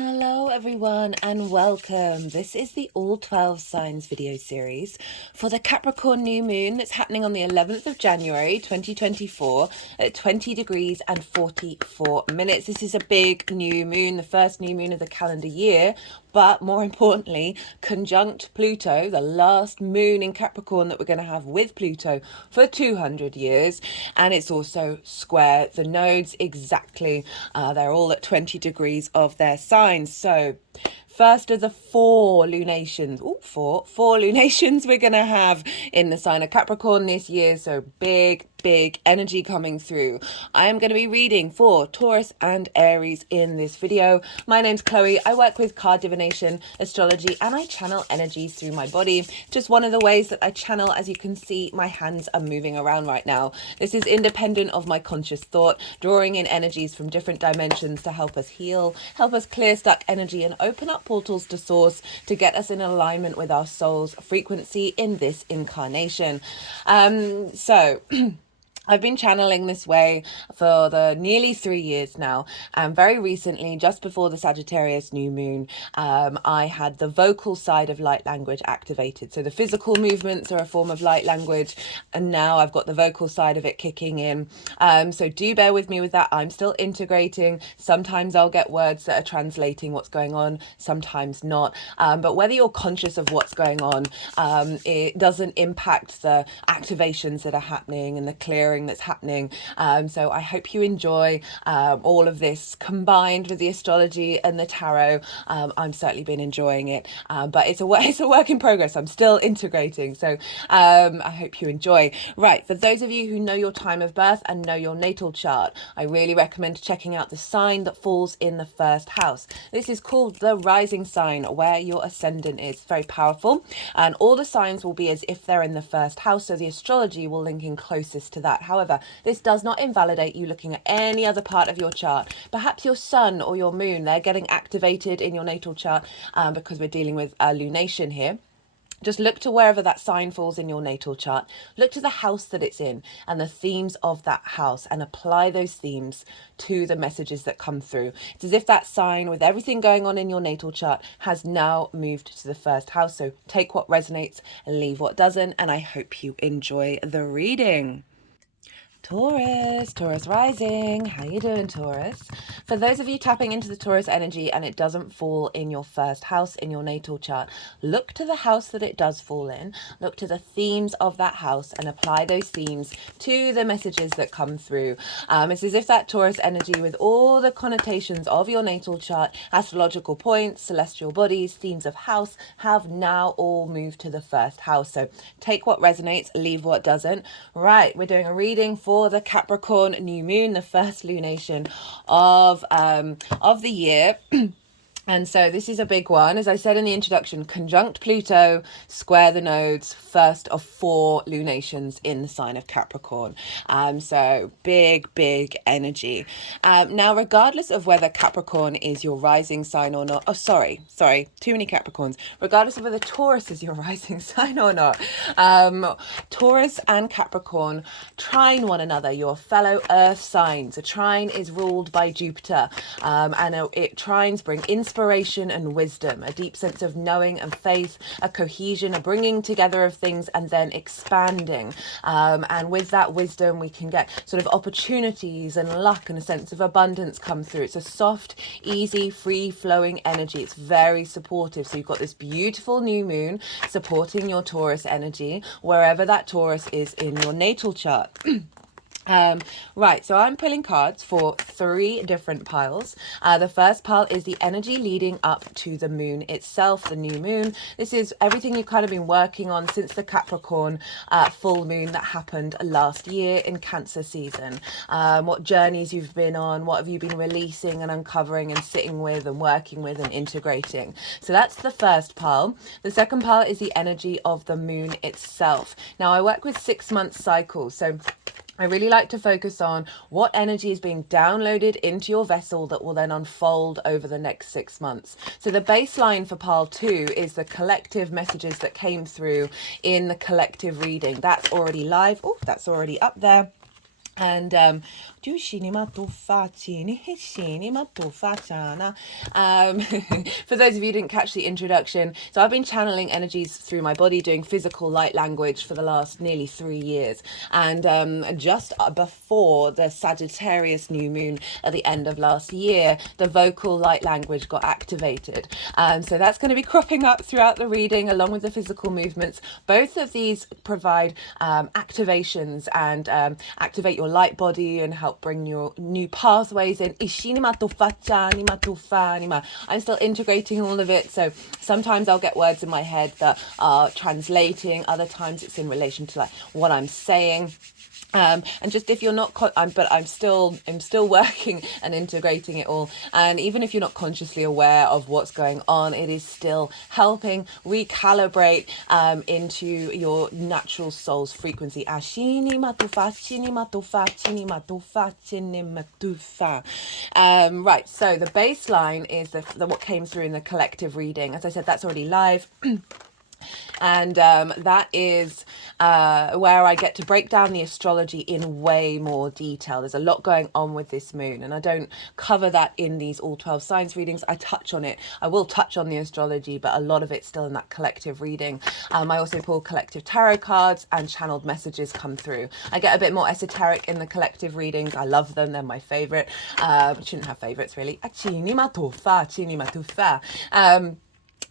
Hello everyone and welcome. This is the All 12 Signs video series for the Capricorn New Moon that's happening on the 11th of January 2024 at 20 degrees and 44 minutes. This is a big new moon, the first new moon of the calendar year, but more importantly, conjunct Pluto, the last moon in Capricorn that we're going to have with Pluto for 200 years. And it's also square the nodes exactly. They're all at 20 degrees of their signs. So first of the four lunations we're going to have in the sign of Capricorn this year. So big energy coming through. I am going to be reading for Taurus and Aries in this video. My name's Chloe. I work with card divination, astrology, and I channel energies through my body. Just one of the ways that I channel, as you can see, my hands are moving around right now. This is independent of my conscious thought, drawing in energies from different dimensions to help us heal, help us clear stuck energy, and open up portals to source to get us in alignment with our soul's frequency in this incarnation. I've been channeling this way for the nearly 3 years now, and very recently, just before the Sagittarius new moon, I had the vocal side of light language activated. So the physical movements are a form of light language, and now I've got the vocal side of it kicking in. So do bear with me with that. I'm still integrating. Sometimes I'll get words that are translating what's going on, sometimes not. But whether you're conscious of what's going on, it doesn't impact the activations that are happening and the clearing that's happening. So I hope you enjoy all of this combined with the astrology and the tarot. I've certainly been enjoying it, but it's a work in progress. I'm still integrating, so I hope you enjoy. Right, for those of you who know your time of birth and know your natal chart, I really recommend checking out the sign that falls in the first house. This is called the rising sign, where your ascendant is. Very powerful, and all the signs will be as if they're in the first house, so the astrology will link in closest to that. However, this does not invalidate you looking at any other part of your chart. Perhaps your sun or your moon, they're getting activated in your natal chart because we're dealing with a lunation here. Just look to wherever that sign falls in your natal chart. Look to the house that it's in and the themes of that house, and apply those themes to the messages that come through. It's as if that sign, with everything going on in your natal chart, has now moved to the first house. So take what resonates and leave what doesn't. And I hope you enjoy the reading. Taurus rising. How you doing, Taurus? For those of you tapping into the Taurus energy and it doesn't fall in your first house in your natal chart, look to the house that it does fall in, look to the themes of that house and apply those themes to the messages that come through. It's as if that Taurus energy, with all the connotations of your natal chart, astrological points, celestial bodies, themes of house, have now all moved to the first house. So take what resonates, leave what doesn't. Right, we're doing a reading for the Capricorn New Moon, the first lunation of the year. And so this is a big one. As I said in the introduction, conjunct Pluto, square the nodes, first of 4 lunations in the sign of Capricorn. So big energy. Now, regardless of whether Capricorn is your rising sign or not, sorry, too many Capricorns. Regardless of whether Taurus is your rising sign or not, Taurus and Capricorn trine one another, your fellow earth signs. A trine is ruled by Jupiter, and it trines bring inspiration and wisdom, a deep sense of knowing and faith, a cohesion, a bringing together of things and then expanding. And with that wisdom, we can get sort of opportunities and luck and a sense of abundance come through. It's a soft, easy, free-flowing energy. It's very supportive. So you've got this beautiful new moon supporting your Taurus energy, wherever that Taurus is in your natal chart. Right, so I'm pulling cards for 3 different piles. The first pile is the energy leading up to the moon itself, the new moon. This is everything you've kind of been working on since the Capricorn full moon that happened last year in Cancer season. What journeys you've been on, what have you been releasing and uncovering and sitting with and working with and integrating. So that's the first pile. The second pile is the energy of the moon itself. Now, I work with 6-month cycles, so I really like to focus on what energy is being downloaded into your vessel that will then unfold over the next 6 months. So the baseline for pile 2 is the collective messages that came through in the collective reading. That's already live. Oh, that's already up there. And for those of you who didn't catch the introduction, so I've been channeling energies through my body, doing physical light language for the last nearly 3 years. And just before the Sagittarius new moon at the end of last year, the vocal light language got activated. So that's going to be cropping up throughout the reading along with the physical movements. Both of these provide activations and activate your light body and help bring your new pathways in. I'm still integrating all of it, so sometimes I'll get words in my head that are translating, other times it's in relation to like what I'm saying. And just if you're not, I'm still working and integrating it all. And even if you're not consciously aware of what's going on, it is still helping recalibrate into your natural soul's frequency. Right, so the baseline is the what came through in the collective reading. As I said, that's already live. And that is where I get to break down the astrology in way more detail. There's a lot going on with this moon, and I don't cover that in these all 12 signs readings. I touch on it. I will touch on the astrology, but a lot of it's still in that collective reading. I also pull collective tarot cards, and channeled messages come through. I get a bit more esoteric in the collective readings. I love them. They're my favorite. Shouldn't have favorites, really.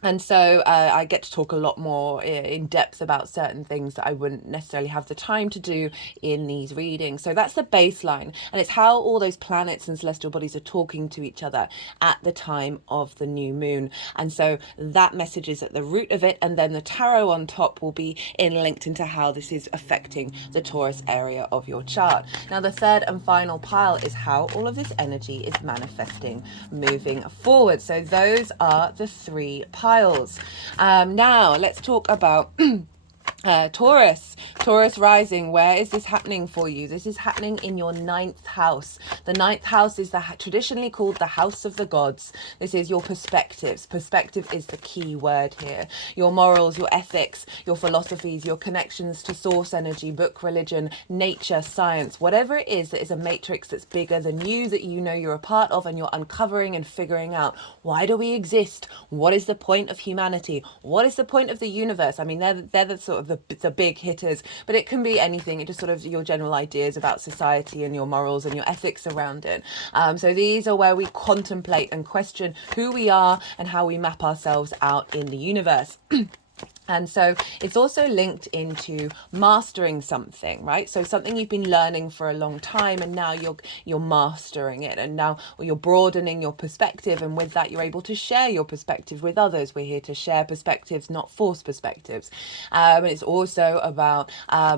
And so I get to talk a lot more in depth about certain things that I wouldn't necessarily have the time to do in these readings. So that's the baseline, and it's how all those planets and celestial bodies are talking to each other at the time of the new moon. And so that message is at the root of it, and then the tarot on top will be linked into how this is affecting the Taurus area of your chart. Now, the third and final pile is how all of this energy is manifesting moving forward. So those are the 3 piles. Now let's talk about Taurus rising. Where is this happening for you? This is happening in your 9th house. The 9th house is traditionally called the house of the gods. This is your perspectives. Perspective is the key word here. Your morals, your ethics, your philosophies, your connections to source energy, book, religion, nature, science, whatever it is that is a matrix that's bigger than you, that you know you're a part of, and you're uncovering and figuring out, why do we exist? What is the point of humanity? What is the point of the universe? I mean, they're the sort of the big hitters, but it can be anything. It just sort of your general ideas about society and your morals and your ethics around it. So these are where we contemplate and question who we are and how we map ourselves out in the universe. And so it's also linked into mastering something, right? So something you've been learning for a long time, and now you're mastering it, and now you're broadening your perspective, and with that you're able to share your perspective with others. We're here to share perspectives, not force perspectives. It's also about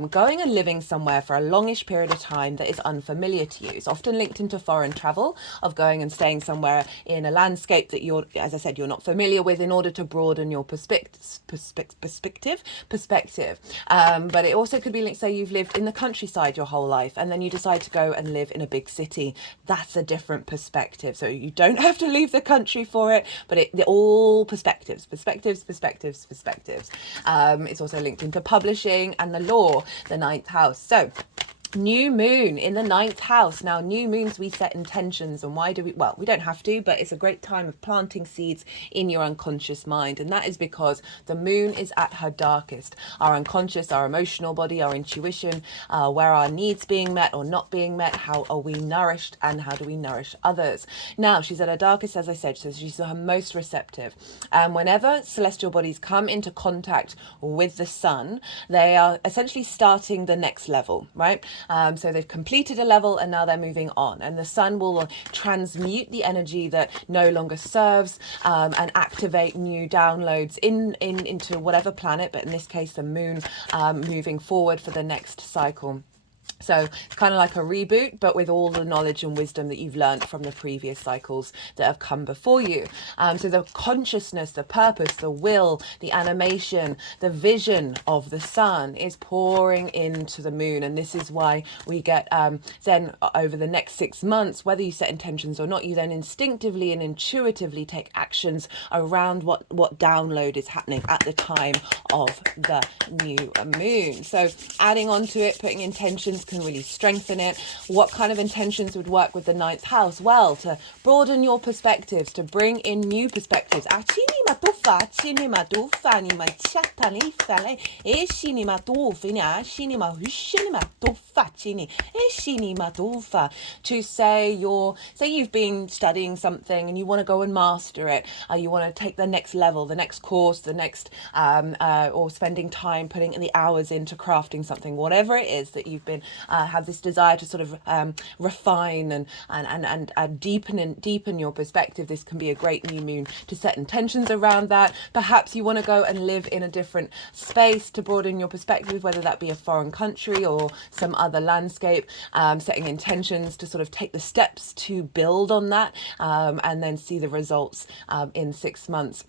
going and living somewhere for a longish period of time that is unfamiliar to you. It's often linked into foreign travel, of going and staying somewhere in a landscape that you're, as I said, you're not familiar with, in order to broaden your perspective. But it also could be linked, say you've lived in the countryside your whole life, and then you decide to go and live in a big city. That's a different perspective. So you don't have to leave the country for it, but they're all perspectives. It's also linked into publishing and the law, the 9th house. So new moon in the 9th house. Now, new moons, we set intentions. And why do we? Well, we don't have to, but it's a great time of planting seeds in your unconscious mind. And that is because the moon is at her darkest. Our unconscious, our emotional body, our intuition, where our needs being met or not being met, how are we nourished, and how do we nourish others? Now, she's at her darkest, as I said, so she's her most receptive. And whenever celestial bodies come into contact with the sun, they are essentially starting the next level, right? So they've completed a level, and now they're moving on, and the sun will transmute the energy that no longer serves, and activate new downloads into whatever planet, but in this case the moon, moving forward for the next cycle. So it's kind of like a reboot, but with all the knowledge and wisdom that you've learned from the previous cycles that have come before you. So the consciousness, the purpose, the will, the animation, the vision of the sun is pouring into the moon. And this is why we get then over the next 6 months, whether you set intentions or not, you then instinctively and intuitively take actions around what download is happening at the time of the new moon. So adding on to it, putting intentions, can really strengthen it. What kind of intentions would work with the ninth house? Well, to broaden your perspectives, to bring in new perspectives. To say you've been studying something and you want to go and master it, you want to take the next level, the next course, the next or spending time putting the hours into crafting something, whatever it is that you've been have this desire to sort of refine and deepen your perspective. This can be a great new moon to set intentions around that. Perhaps you want to go and live in a different space to broaden your perspective, whether that be a foreign country or some other landscape, setting intentions to sort of take the steps to build on that, and then see the results in 6 months.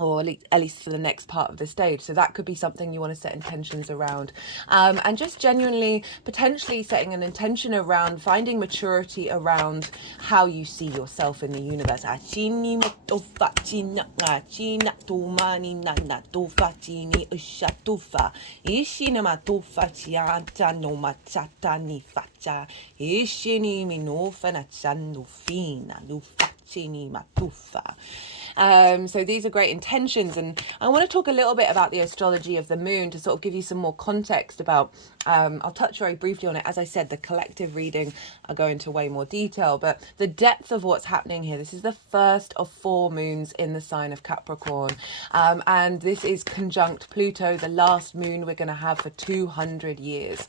Or at least for the next part of the stage. So that could be something you want to set intentions around. And just genuinely, potentially setting an intention around finding maturity around how you see yourself in the universe. So these are great intentions, and I want to talk a little bit about the astrology of the moon to sort of give you some more context about, I'll touch very briefly on it. As I said, the collective reading, I'll go into way more detail, but the depth of what's happening here. This is the first of 4 moons in the sign of Capricorn, and this is conjunct Pluto, the last moon we're going to have for 200 years,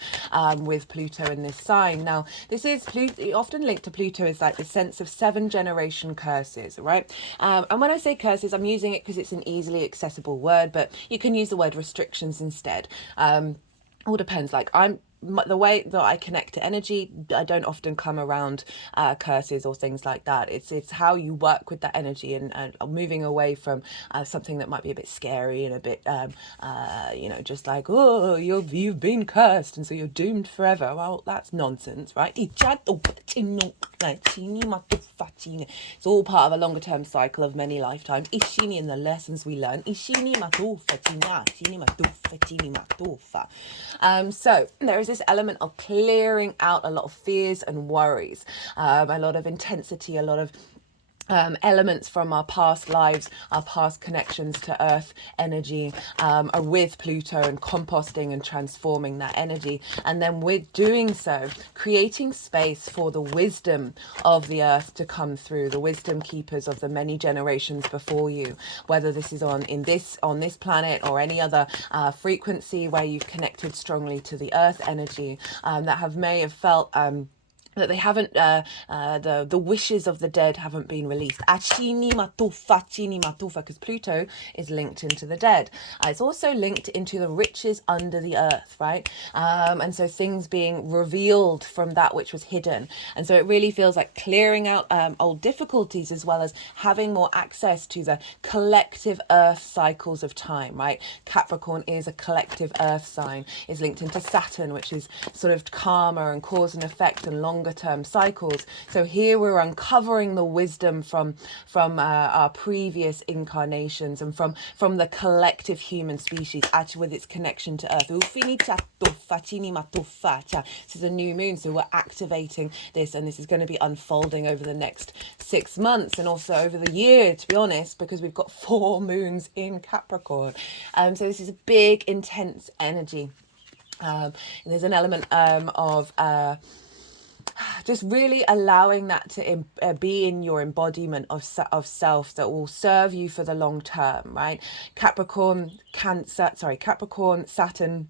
with Pluto in this sign. Now, this is often linked to Pluto is like the sense of 7-generation curses, right? And when I say curses, I'm using it because it's an easily accessible word, but you can use the word restrictions instead. All depends. Like the way that I connect to energy, I don't often come around curses or things like that. It's how you work with that energy and moving away from something that might be a bit scary and a bit just like, oh, you've been cursed and so you're doomed forever. Well, that's nonsense, right? It's all part of a longer term cycle of many lifetimes. And the lessons we learn. So there is this element of clearing out a lot of fears and worries, a lot of intensity, a lot of elements from our past lives, our past connections to earth energy, are with Pluto, and composting and transforming that energy. And then with doing so, creating space for the wisdom of the earth to come through, the wisdom keepers of the many generations before you, whether this is on this planet or any other frequency where you've connected strongly to the earth energy, that may have felt that they haven't, the wishes of the dead haven't been released. Because Pluto is linked into the dead. It's also linked into the riches under the earth, right? And so things being revealed from that which was hidden. And so it really feels like clearing out old difficulties, as well as having more access to the collective earth cycles of time, right? Capricorn is a collective earth sign, is linked into Saturn, which is sort of karma and cause and effect and longer term cycles. So here we're uncovering the wisdom from our previous incarnations and from the collective human species, actually with its connection to earth. This is a new moon, so we're activating this, and this is going to be unfolding over the next 6 months and also over the year, to be honest, because we've got 4 moons in Capricorn. So this is a big, intense energy. And there's an element of just really allowing that to be in your embodiment of self that will serve you for the long term, right? Capricorn, Saturn.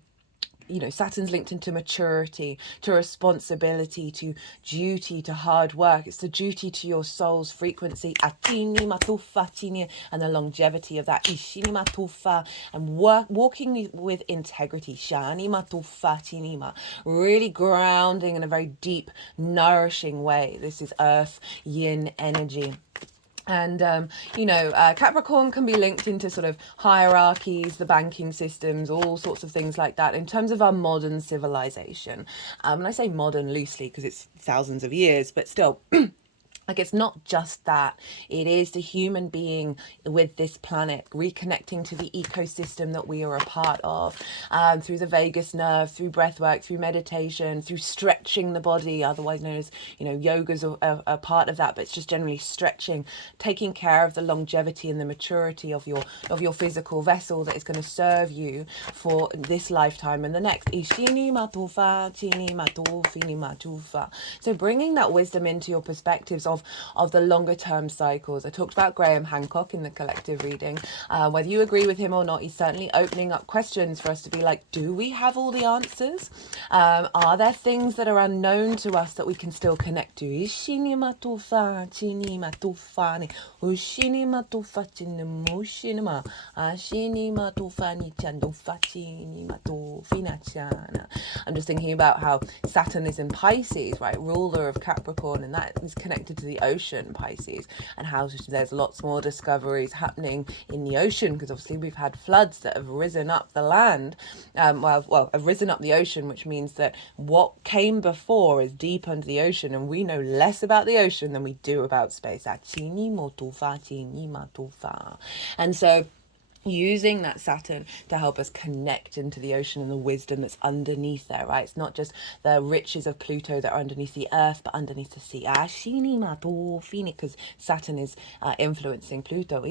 Saturn's linked into maturity, to responsibility, to duty, to hard work. It's the duty to your soul's frequency, and the longevity of that, and walking with integrity, really grounding in a very deep, nourishing way. This is earth yin energy. And, Capricorn can be linked into sort of hierarchies, the banking systems, all sorts of things like that in terms of our modern civilization. And I say modern loosely because it's thousands of years, but still. Like, it's not just that. It is the human being with this planet reconnecting to the ecosystem that we are a part of, through the vagus nerve, through breath work, through meditation, through stretching the body, otherwise known as, yoga's a part of that, but it's just generally stretching, taking care of the longevity and the maturity of your physical vessel that is going to serve you for this lifetime and the next. Ishini matufa, chini matu, fini matufa. So bringing that wisdom into your perspectives of the longer term cycles. I talked about Graham Hancock in the collective reading. Whether you agree with him or not, he's certainly opening up questions for us to be like, do we have all the answers? Are there things that are unknown to us that we can still connect to? Ishini matufa, chini matufani, ushini matufa, chini mushinima, ashini matufa, ni chandufa, chini matufina chana. I'm just thinking about how Saturn is in Pisces, right? Ruler of Capricorn, and that is connected to the ocean, Pisces, and how there's lots more discoveries happening in the ocean, because obviously we've had floods that have risen up the land, have risen up the ocean, which means that what came before is deep under the ocean, and we know less about the ocean than we do about space. And so using that Saturn to help us connect into the ocean and the wisdom that's underneath there, right? It's not just the riches of Pluto that are underneath the earth, but underneath the sea. Because Saturn is influencing Pluto.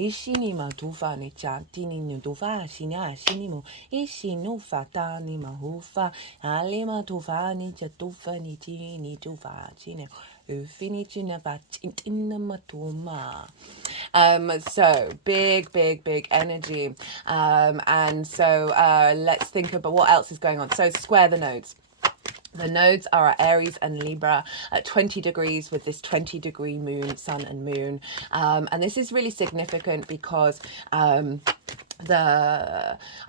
So big energy. And so let's think about what else is going on. So square the nodes. The nodes are at Aries and Libra at 20 degrees with this 20-degree moon, sun and moon. And this is really significant because I've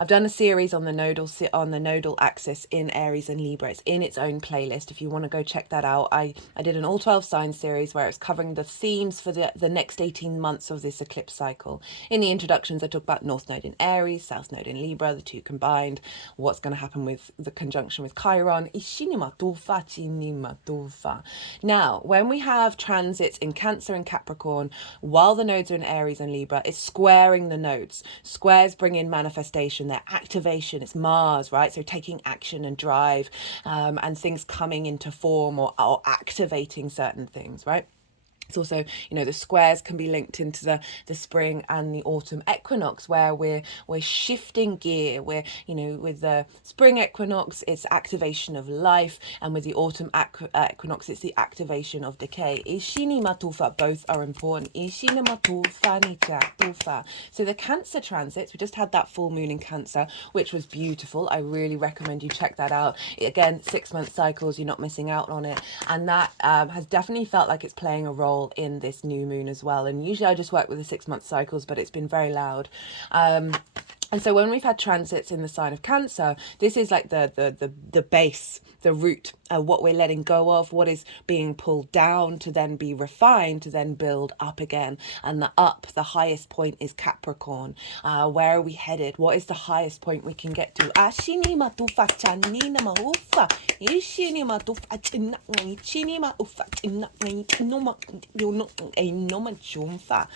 done a series on the nodal axis in Aries and Libra. It's in its own playlist if you want to go check that out. I did an all 12 sign series where it's covering the themes for the next 18 months of this eclipse cycle. In the introductions, I talk about North Node in Aries, South Node in Libra, the two combined, what's going to happen with the conjunction with Chiron. Now, when we have transits in Cancer and Capricorn, while the nodes are in Aries and Libra, it's squaring the nodes. Squares bring in manifestation, their activation. It's Mars, right? So taking action and drive, and things coming into form or activating certain things, right? It's also, the squares can be linked into the spring and the autumn equinox, where we're shifting gear. We're, with the spring equinox, it's activation of life, and with the autumn equinox, it's the activation of decay. Ishini matufa, both are important. Ishini matufa ni tufa. So the Cancer transits, we just had that full moon in Cancer, which was beautiful. I really recommend you check that out. Again, 6-month cycles, you're not missing out on it. And that has definitely felt like it's playing a role in this new moon as well. And usually I just work with the 6-month cycles, but it's been very loud. And so when we've had transits in the sign of Cancer, this is like the base, the root, what we're letting go of, what is being pulled down to then be refined, to then build up again. And the highest point is Capricorn. Where are we headed? What is the highest point we can get to? Ashini matufa chanina maufa. Ishini matufa china chini maufa china noma noma chumfa.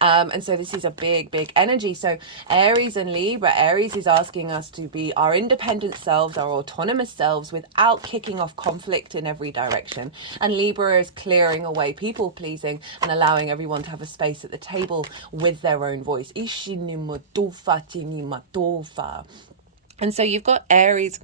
And so this is a big energy. So Aries and Libra. Aries is asking us to be our independent selves, our autonomous selves, without kicking off conflict in every direction. And Libra is clearing away people pleasing and allowing everyone to have a space at the table with their own voice. And so you've got Aries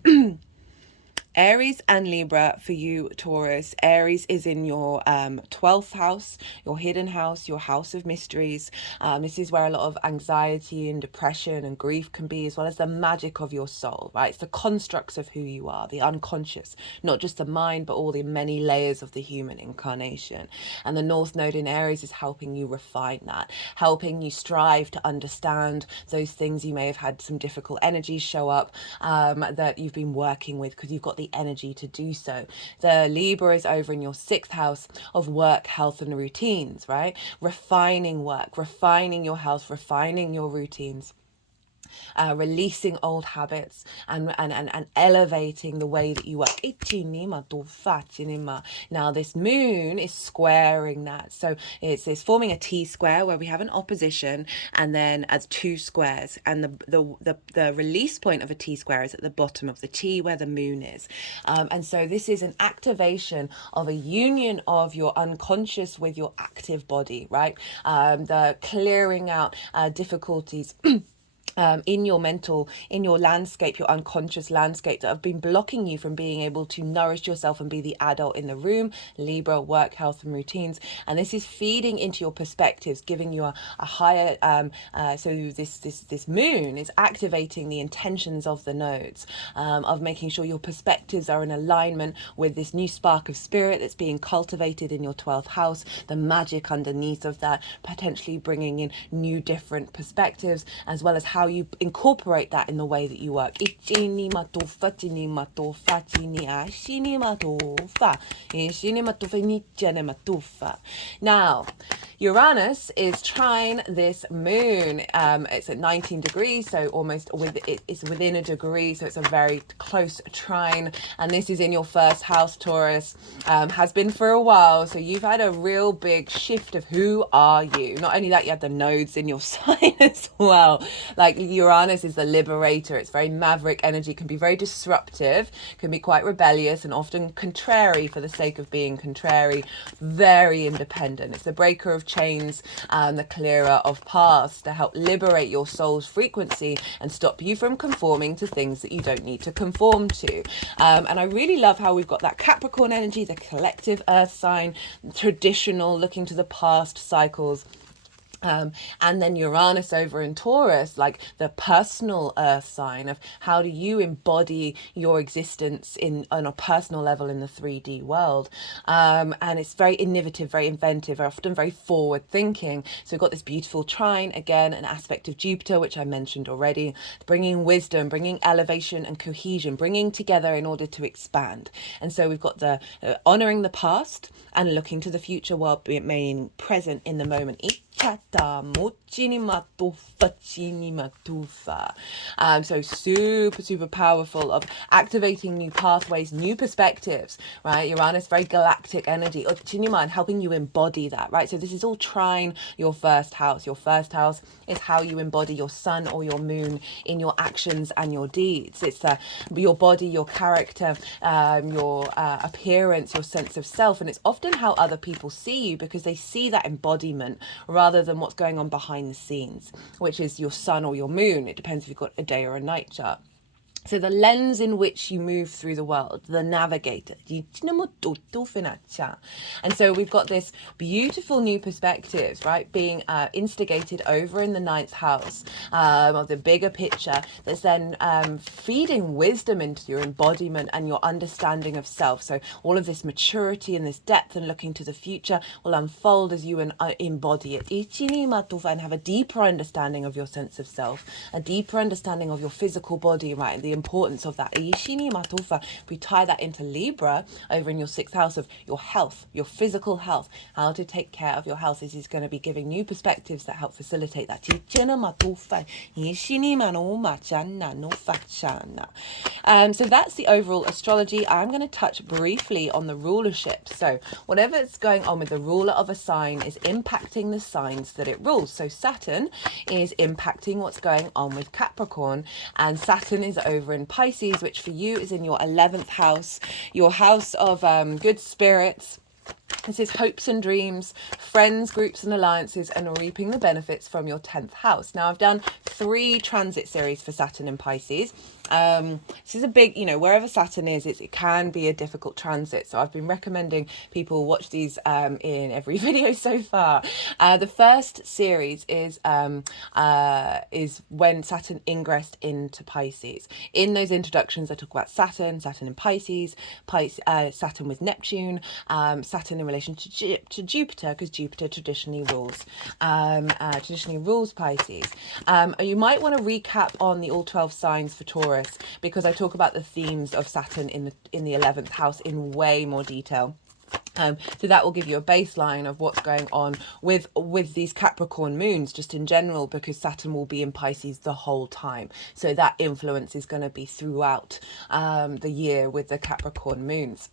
Aries and Libra for you, Taurus. Aries is in your 12th house, your hidden house, your house of mysteries. This is where a lot of anxiety and depression and grief can be, as well as the magic of your soul, right? It's the constructs of who you are, the unconscious, not just the mind, but all the many layers of the human incarnation. And the North Node in Aries is helping you refine that, helping you strive to understand those things you may have had some difficult energies show up that you've been working with, because you've got the energy to do so. The Libra is over in your 6th house of work, health and routines, right? Refining work, refining your health, refining your routines. releasing old habits and elevating the way that you work. Now this moon is squaring that. So it's forming a T square where we have an opposition and then as two squares. And the release point of a T square is at the bottom of the T where the moon is. And so this is an activation of a union of your unconscious with your active body, right? The clearing out difficulties in your mental, in your landscape, your unconscious landscape that have been blocking you from being able to nourish yourself and be the adult in the room. Libra, work, health and routines. And this is feeding into your perspectives, giving you a higher, so this moon is activating the intentions of the nodes, of making sure your perspectives are in alignment with this new spark of spirit that's being cultivated in your 12th house, the magic underneath of that, potentially bringing in new different perspectives, as well as how you incorporate that in the way that you work. Now, Uranus is trine this moon. It's at 19 degrees, so almost it's within a degree, so it's a very close trine. And this is in your first house, Taurus. Has been for a while, so you've had a real big shift of who are you. Not only that, you have the nodes in your sign as well. Like Uranus is the liberator. It's very maverick energy, can be very disruptive, can be quite rebellious and often contrary for the sake of being contrary, very independent. It's the breaker of chains and the clearer of paths to help liberate your soul's frequency and stop you from conforming to things that you don't need to conform to. And I really love how we've got that Capricorn energy, the collective earth sign, traditional, looking to the past cycles. And then Uranus over in Taurus, like the personal earth sign of how do you embody your existence on a personal level in the 3D world. And it's very innovative, very inventive, often very forward thinking. So we've got this beautiful trine, again, an aspect of Jupiter, which I mentioned already, bringing wisdom, bringing elevation and cohesion, bringing together in order to expand. And so we've got the honoring the past and looking to the future while being present in the moment. So super powerful of activating new pathways, new perspectives, right? Uranus, very galactic energy, and helping you embody that, right? So this is all trine your first house. Your first house is how you embody your sun or your moon in your actions and your deeds. It's your body, your character, your appearance, your sense of self, and it's often how other people see you because they see that embodiment rather than what's going on behind the scenes, which is your sun or your moon. It depends if you've got a day or a night chart. So the lens in which you move through the world, the navigator. And so we've got this beautiful new perspectives, right, being instigated over in the 9th house of the bigger picture that's then feeding wisdom into your embodiment and your understanding of self. So all of this maturity and this depth and looking to the future will unfold as you embody it. And have a deeper understanding of your sense of self, a deeper understanding of your physical body, right, and the importance of that. We tie that into Libra over in your 6th house of your health, your physical health, how to take care of your health. This is going to be giving new perspectives that help facilitate that. So that's the overall astrology. I'm going to touch briefly on the rulership. So whatever is going on with the ruler of a sign is impacting the signs that it rules. So Saturn is impacting what's going on with Capricorn, and Saturn is over in Pisces, which for you is in your 11th house, your house of good spirits. This is hopes and dreams, friends, groups and alliances, and reaping the benefits from your 10th house. Now, I've done 3 transit series for Saturn in Pisces. This is a big, wherever Saturn is, it can be a difficult transit. So I've been recommending people watch these in every video so far. The first series is when Saturn ingressed into Pisces. In those introductions, I talk about Saturn in Pisces, Saturn with Neptune, Saturn in relation to Jupiter, because Jupiter traditionally rules Pisces. You might want to recap on the all 12 signs for Taurus, because I talk about the themes of Saturn in the 11th house in way more detail. So that will give you a baseline of what's going on with these Capricorn moons just in general, because Saturn will be in Pisces the whole time. So that influence is going to be throughout the year with the Capricorn moons.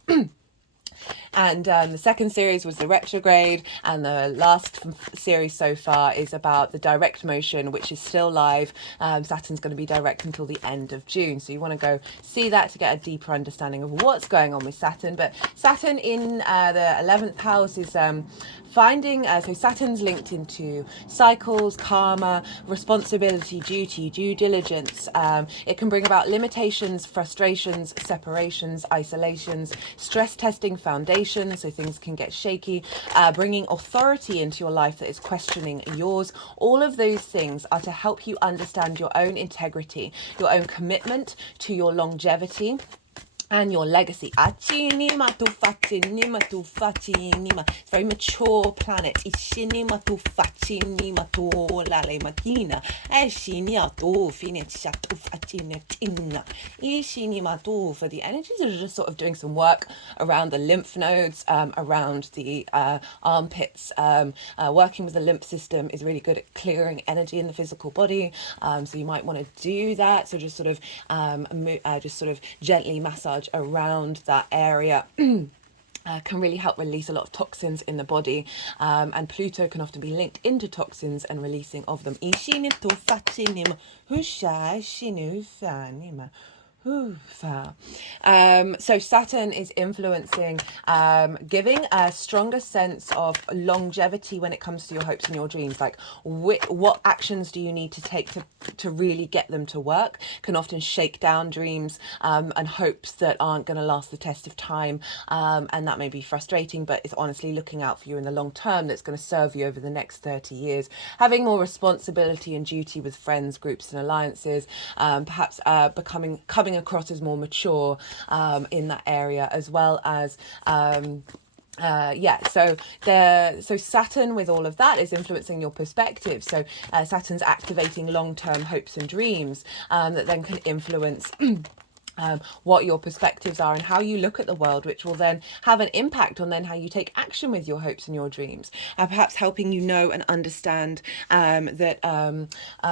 And the second series was the retrograde, and the last series so far is about the direct motion, which is still live. Saturn's going to be direct until the end of June, so you want to go see that to get a deeper understanding of what's going on with Saturn. But Saturn in the 11th house is finding, so Saturn's linked into cycles, karma, responsibility, duty, due diligence. It can bring about limitations, frustrations, separations, isolations, stress testing foundations, so things can get shaky, bringing authority into your life that is questioning yours. All of those things are to help you understand your own integrity, your own commitment to your longevity and your legacy. It's a very mature planet. For the energies are just sort of doing some work around the lymph nodes, around the armpits. Working with the lymph system is really good at clearing energy in the physical body. So you might want to do that. So just sort of gently massage around that area. Can really help release a lot of toxins in the body, and Pluto can often be linked into toxins and releasing of them. So Saturn is influencing, giving a stronger sense of longevity when it comes to your hopes and your dreams. Like what actions do you need to take to really get them to work? Can often shake down dreams and hopes that aren't going to last the test of time, and that may be frustrating, but it's honestly looking out for you in the long term that's going to serve you over the next 30 years. Having more responsibility and duty with friends, groups and alliances, perhaps coming across as more mature in that area, as well as so Saturn with all of that is influencing your perspective. So Saturn's activating long-term hopes and dreams that then can influence what your perspectives are and how you look at the world, which will then have an impact on then how you take action with your hopes and your dreams, perhaps helping you know and understand that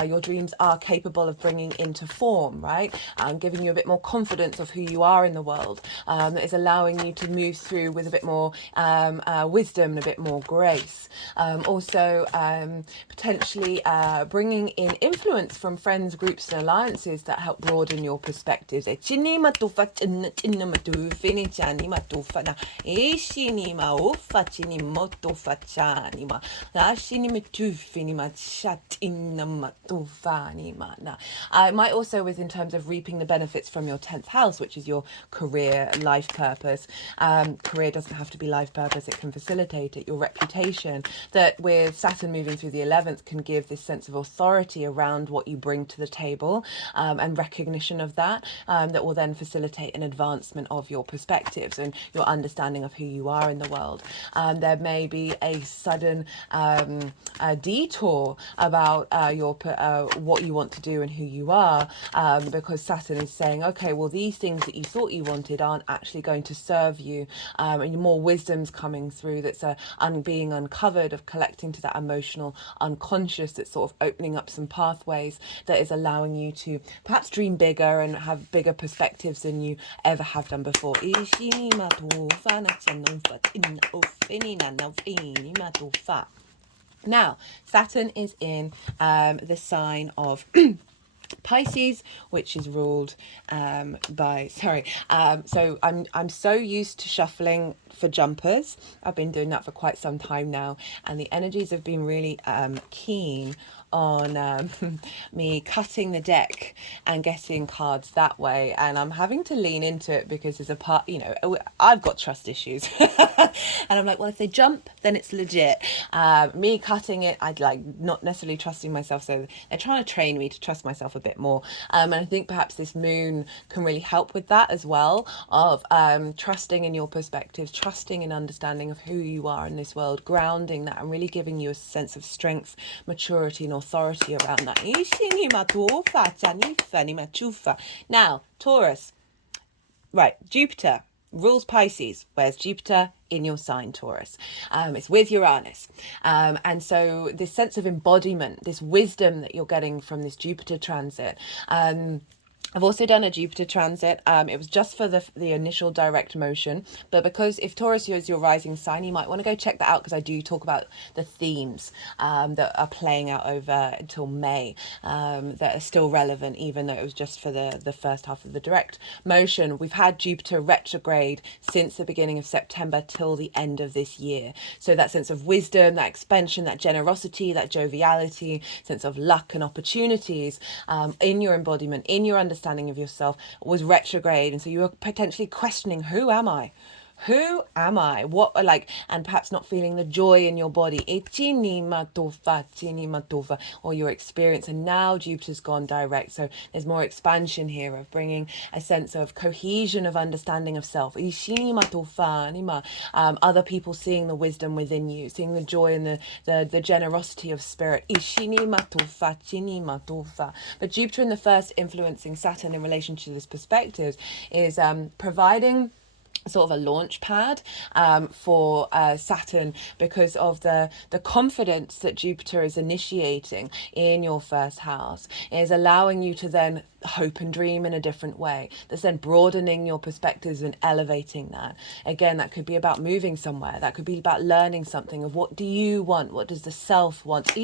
your dreams are capable of bringing into form, right? Giving you a bit more confidence of who you are in the world, that is allowing you to move through with a bit more wisdom and a bit more grace. Also potentially bringing in influence from friends, groups and alliances that help broaden your perspectives. It might also, with in terms of reaping the benefits from your 10th house, which is your career, life purpose. Career doesn't have to be life purpose, it can facilitate it. Your reputation, that with Saturn moving through the 11th can give this sense of authority around what you bring to the table, and recognition of that, that will then facilitate an advancement of your perspectives and your understanding of who you are in the world. There may be a sudden detour about what you want to do and who you are, because Saturn is saying, okay, well, these things that you thought you wanted aren't actually going to serve you, and more wisdom's coming through that's being uncovered, of collecting to that emotional unconscious, that's sort of opening up some pathways that is allowing you to perhaps dream bigger and have bigger perspectives than you ever have done before. Now, Saturn is in the sign of Pisces, which is ruled by, so I'm so used to shuffling for jumpers. I've been doing that for quite some time now, and the energies have been really keen on me cutting the deck and getting cards that way, and I'm having to lean into it because there's a part, I've got trust issues and I'm like, well, if they jump then it's legit. Me cutting it, I'd like not necessarily trusting myself, so they're trying to train me to trust myself a bit more, and I think perhaps this moon can really help with that as well, of trusting in your perspectives, trusting in understanding of who you are in this world, grounding that and really giving you a sense of strength, maturity and authority around that. Now, Taurus. Right, Jupiter rules Pisces. Where's Jupiter? In your sign, Taurus. It's with Uranus. And so this sense of embodiment, this wisdom that you're getting from this Jupiter transit, I've also done a Jupiter transit. It was just for the initial direct motion, but because if Taurus is your rising sign, you might want to go check that out, because I do talk about the themes that are playing out over until May, that are still relevant, even though it was just for the first half of the direct motion. We've had Jupiter retrograde since the beginning of September till the end of this year. So that sense of wisdom, that expansion, that generosity, that joviality, sense of luck and opportunities in your embodiment, in your understanding of yourself, was retrograde. And so you were potentially questioning, who am I? Who am I? What, like, and perhaps not feeling the joy in your body, or your experience. And now Jupiter's gone direct, so there's more expansion here of bringing a sense of cohesion, of understanding of self. Other people seeing the wisdom within you, seeing the joy and the generosity of spirit. But Jupiter in the first, influencing Saturn in relation to this perspective, is providing sort of a launch pad for Saturn, because of the confidence that Jupiter is initiating in your first house, is allowing you to then hope and dream in a different way. That's then broadening your perspectives and elevating that. Again, that could be about moving somewhere. That could be about learning something of, what do you want? What does the self want?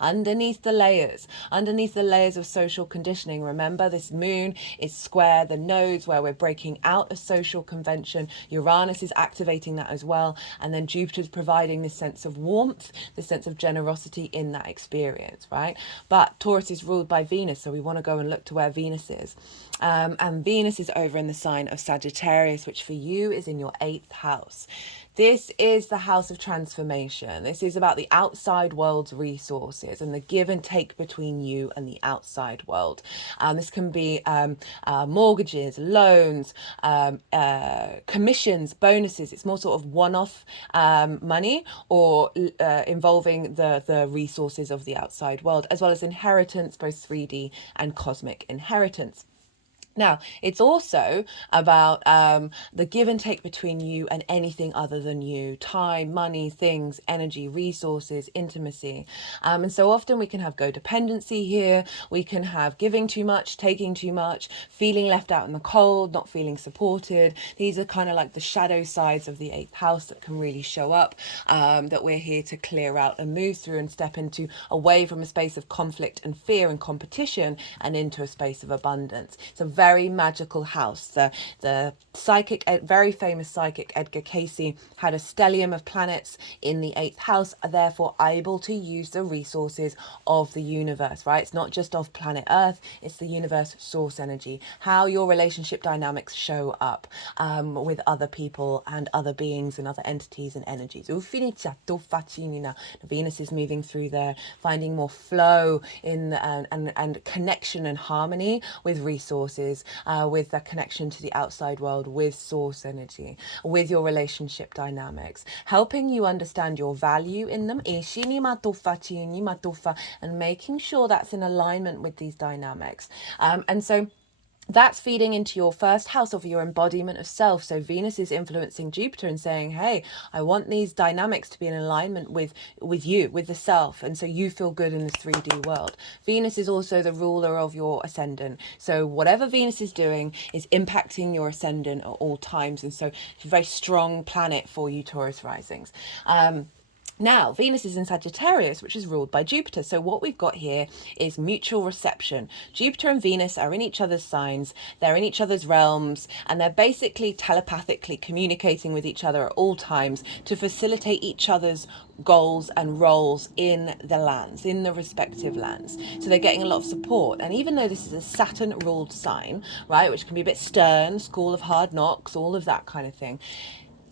Underneath the layers of social conditioning. Remember, this moon is square the nodes, where we're breaking out of social convention. Uranus is activating that as well. And then Jupiter's providing this sense of warmth, this sense of generosity in that experience, right? But Taurus is ruled by Venus, so we want to go and look to where Venus is. And Venus is over in the sign of Sagittarius, which for you is in your 8th house. This is the house of transformation. This is about the outside world's resources and the give and take between you and the outside world. This can be mortgages, loans, commissions, bonuses. It's more sort of one-off money, or involving the resources of the outside world, as well as inheritance, both 3D and cosmic inheritance. Now, it's also about the give and take between you and anything other than you. Time, money, things, energy, resources, intimacy. And so often we can have codependency here. We can have giving too much, taking too much, feeling left out in the cold, not feeling supported. These are kind of like the shadow sides of the 8th house that can really show up, that we're here to clear out and move through and step into, away from a space of conflict and fear and competition, and into a space of abundance. It's a very magical house. The psychic, very famous psychic Edgar Cayce had a stellium of planets in the 8th house, are therefore able to use the resources of the universe, right? It's not just of planet Earth, it's the universe source energy, how your relationship dynamics show up with other people and other beings and other entities and energies. Venus is moving through there, finding more flow in and connection and harmony with resources, with the connection to the outside world, with source energy, with your relationship dynamics, helping you understand your value in them, and making sure that's in alignment with these dynamics. And so that's feeding into your first house of your embodiment of self. So Venus is influencing Jupiter and saying, hey, I want these dynamics to be in alignment with you, with the self. And so you feel good in this 3D world. Venus is also the ruler of your ascendant. So whatever Venus is doing is impacting your ascendant at all times. And so it's a very strong planet for you, Taurus risings. Now, Venus is in Sagittarius, which is ruled by Jupiter. So what we've got here is mutual reception. Jupiter and Venus are in each other's signs, they're in each other's realms, and they're basically telepathically communicating with each other at all times to facilitate each other's goals and roles in the lands, in the respective lands. So they're getting a lot of support. And even though this is a Saturn ruled sign, right, which can be a bit stern, school of hard knocks, all of that kind of thing,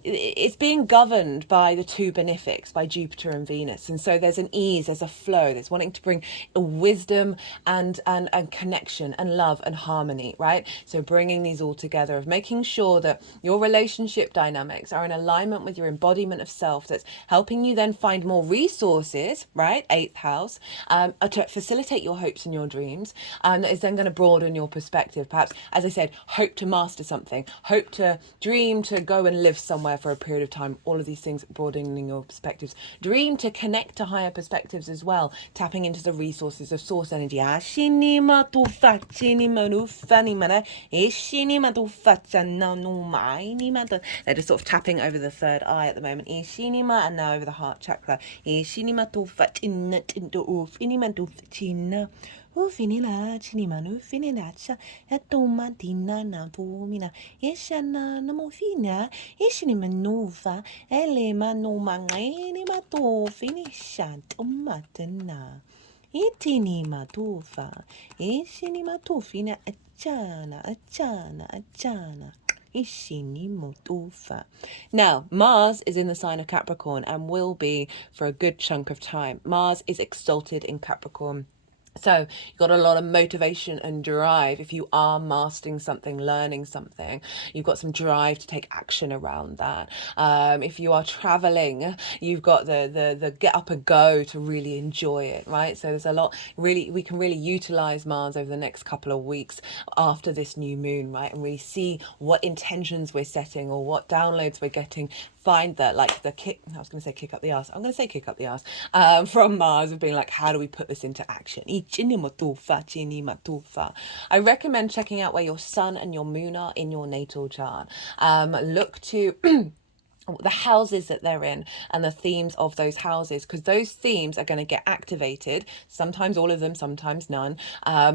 it's being governed by the two benefics, by Jupiter and Venus, and so there's an ease, there's a flow, there's wanting to bring a wisdom and connection and love and harmony, right? So bringing these all together, of making sure that your relationship dynamics are in alignment with your embodiment of self, that's helping you then find more resources, right? Eighth house, to facilitate your hopes and your dreams, that is then going to broaden your perspective. Perhaps, as I said, hope to master something, hope to dream to go and live somewhere for a period of time, all of these things broadening your perspectives. Dream to connect to higher perspectives as well, tapping into the resources of source energy. They're just sort of tapping over the third eye at the moment, and now over the heart chakra. Ufinila chinimanu fininacha etoma dina na domina yeshana namofina ishinimanuva elema no mangani mato finishat umatana itini matufa ishini matufina achana Ishini motufa. Now, Mars is in the sign of Capricorn and will be for a good chunk of time. Mars is exalted in Capricorn. So you've got a lot of motivation and drive. If you are mastering something, learning something, you've got some drive to take action around that. If you are traveling, you've got the get up and go to really enjoy it, right? So there's a lot, really, we can really utilize Mars over the next couple of weeks after this new moon, right? And really see what intentions we're setting or what downloads we're getting. Find that, like the kick, I was going to say kick up the ass. I'm going to say kick up the ass from Mars, of being like, how do we put this into action? I recommend checking out where your sun and your moon are in your natal chart. Look to the houses that they're in and the themes of those houses, because those themes are going to get activated, sometimes all of them, sometimes none,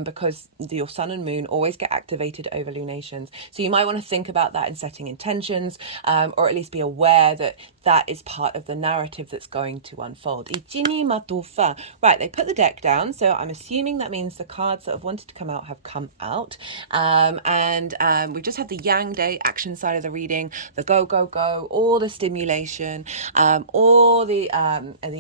because your sun and moon always get activated over lunations. So you might want to think about that in setting intentions, or at least be aware that that is part of the narrative that's going to unfold. Right, they put the deck down, so I'm assuming that means the cards that have wanted to come out have come out, and we just have the Yang Day action side of the reading, the go all the stimulation, all the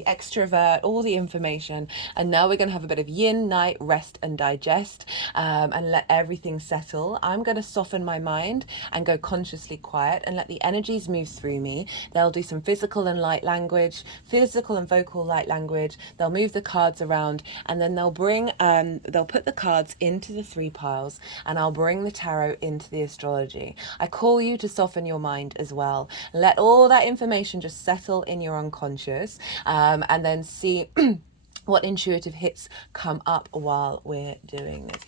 extrovert, all the information, and now we're going to have a bit of yin, night, rest and digest, and let everything settle. I'm going to soften my mind and go consciously quiet and let the energies move through me. They'll do some physical and light language, physical and vocal light language. They'll move the cards around, and then they'll bring they'll put the cards into the 3 piles, and I'll bring the tarot into the astrology. I call you to soften your mind as well. Let all that information just settle in your unconscious, and then see what intuitive hits come up while we're doing this.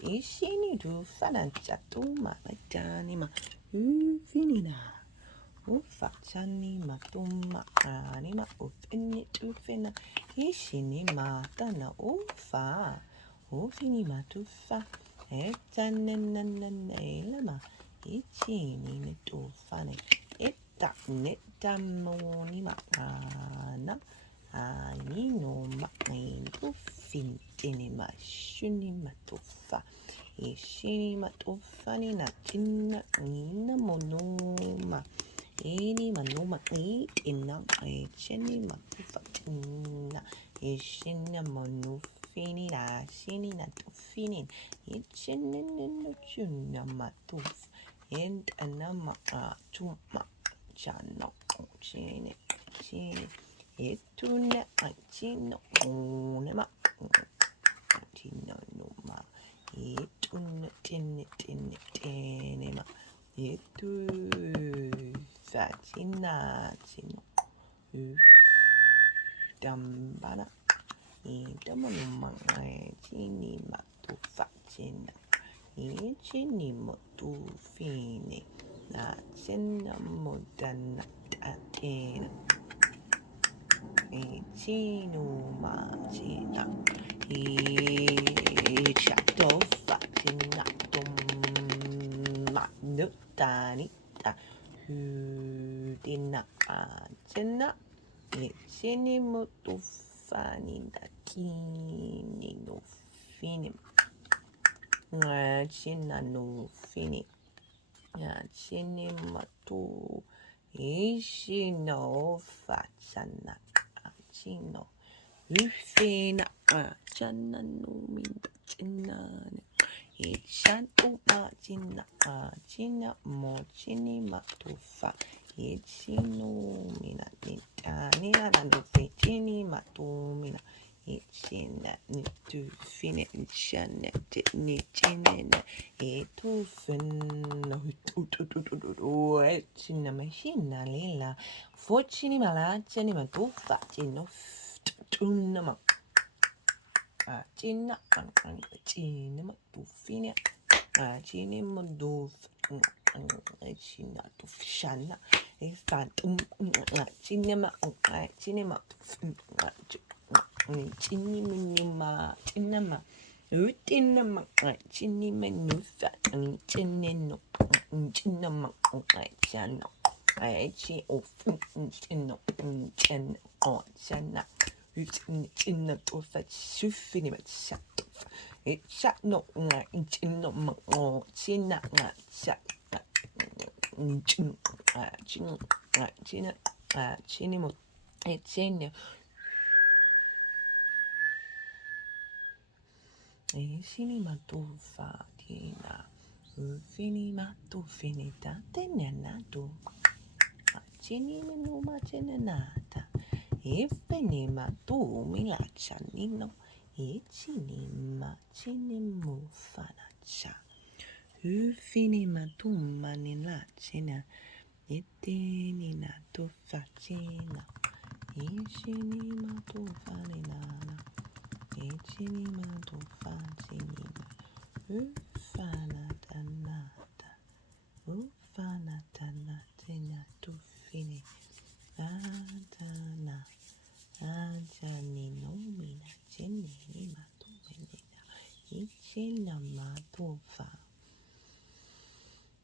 Ufachani matuma anima ufini tufina ishini matana ufa ufini matufa etanenanelama ichini nitufane etta netamoni makana anino makini ufintini mashuni matufa ishini matufani na tina nina monoma ini manuma ina cheni matufatina ishina manufini na shini na tufini ichini no chuna matuf and anama tuma chano chini ituna chino nema chino numa ituna tinema itu Fachina chino dambana idamanumanga chini matu fachina chini motu fine na chena modana tatina chino machina chato fachina dum manutanita Dina Chena Chini Mutufani Dakini no Fini China no Fini Chini Matu Ishino Fachana Chino Ufina Chana no Minda Chinan Ichan Upa China China Mochini Matufa Ichino Mina Nina Nandufe Chini Matumina Ichina Nitu Fine Chana Titni Chinina Etufin China Machina Lila Fortini Malachini Matufa Chino Tunama China China Matufina Chini Manduf China Tufshana Estantum Cinema Cinema Chini Minima Cinema Utinama Chini Menufa Chinino Chinama Chana Chi of Chino Chen or Chana in the of Sufini Chat. It shot no chin no china chat chinimo chin cinema tu fatina finima tu finita tenenatu cinima cenenata Ifenima tu milachanino cinima cinimo fanacha Ufinima tu manilacina Itinina tu facina Ishinima tu faninana Ichinima tu facinima Ufanatanata Ufanatanatina tu fini Adana Ajanino mina Chinima tu venina Ichinama tu fa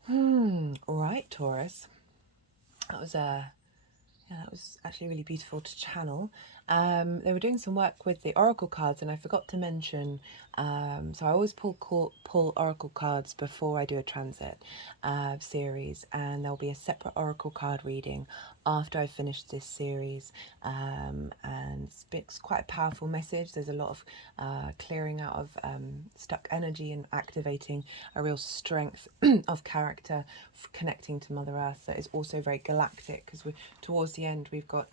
All right, Taurus. That was that was actually really beautiful to channel. They were doing some work with the oracle cards, and I forgot to mention. So I always pull oracle cards before I do a transit series, and there'll be a separate oracle card reading after I finish this series. And it's quite a powerful message. There's a lot of clearing out of stuck energy and activating a real strength of character, connecting to Mother Earth. That is also very galactic, because we towards the end we've got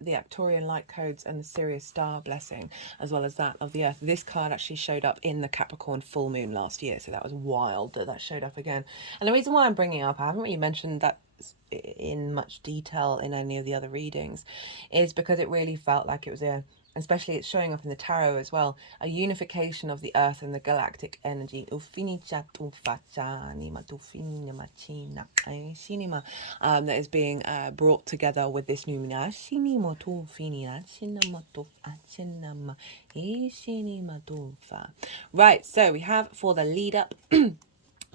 the Arcturian light codes and the Sirius star blessing, as well as that of the Earth. This card actually showed up in the Capricorn full moon last year, so that was wild that showed up again. And the reason why I'm bringing it up, I haven't really mentioned that in much detail in any of the other readings, is because it really felt like it was especially it's showing up in the tarot as well, a unification of the earth and the galactic energy that is being brought together with this new moon. Right, so we have for the lead up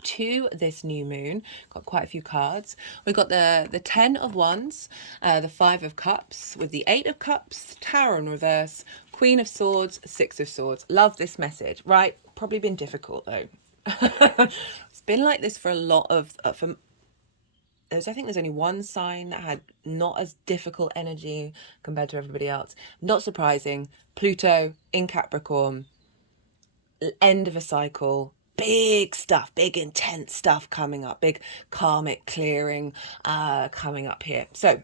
to this new moon, got quite a few cards. We've got the 10 of Wands, the 5 of Cups, with the 8 of Cups, Tower in reverse, Queen of Swords, 6 of Swords. Love this message. Right, probably been difficult though. It's been like this for a lot of I think there's only one sign that had not as difficult energy compared to everybody else. Not surprising, Pluto in Capricorn, end of a cycle, big stuff, big intense stuff coming up, big karmic clearing coming up here. So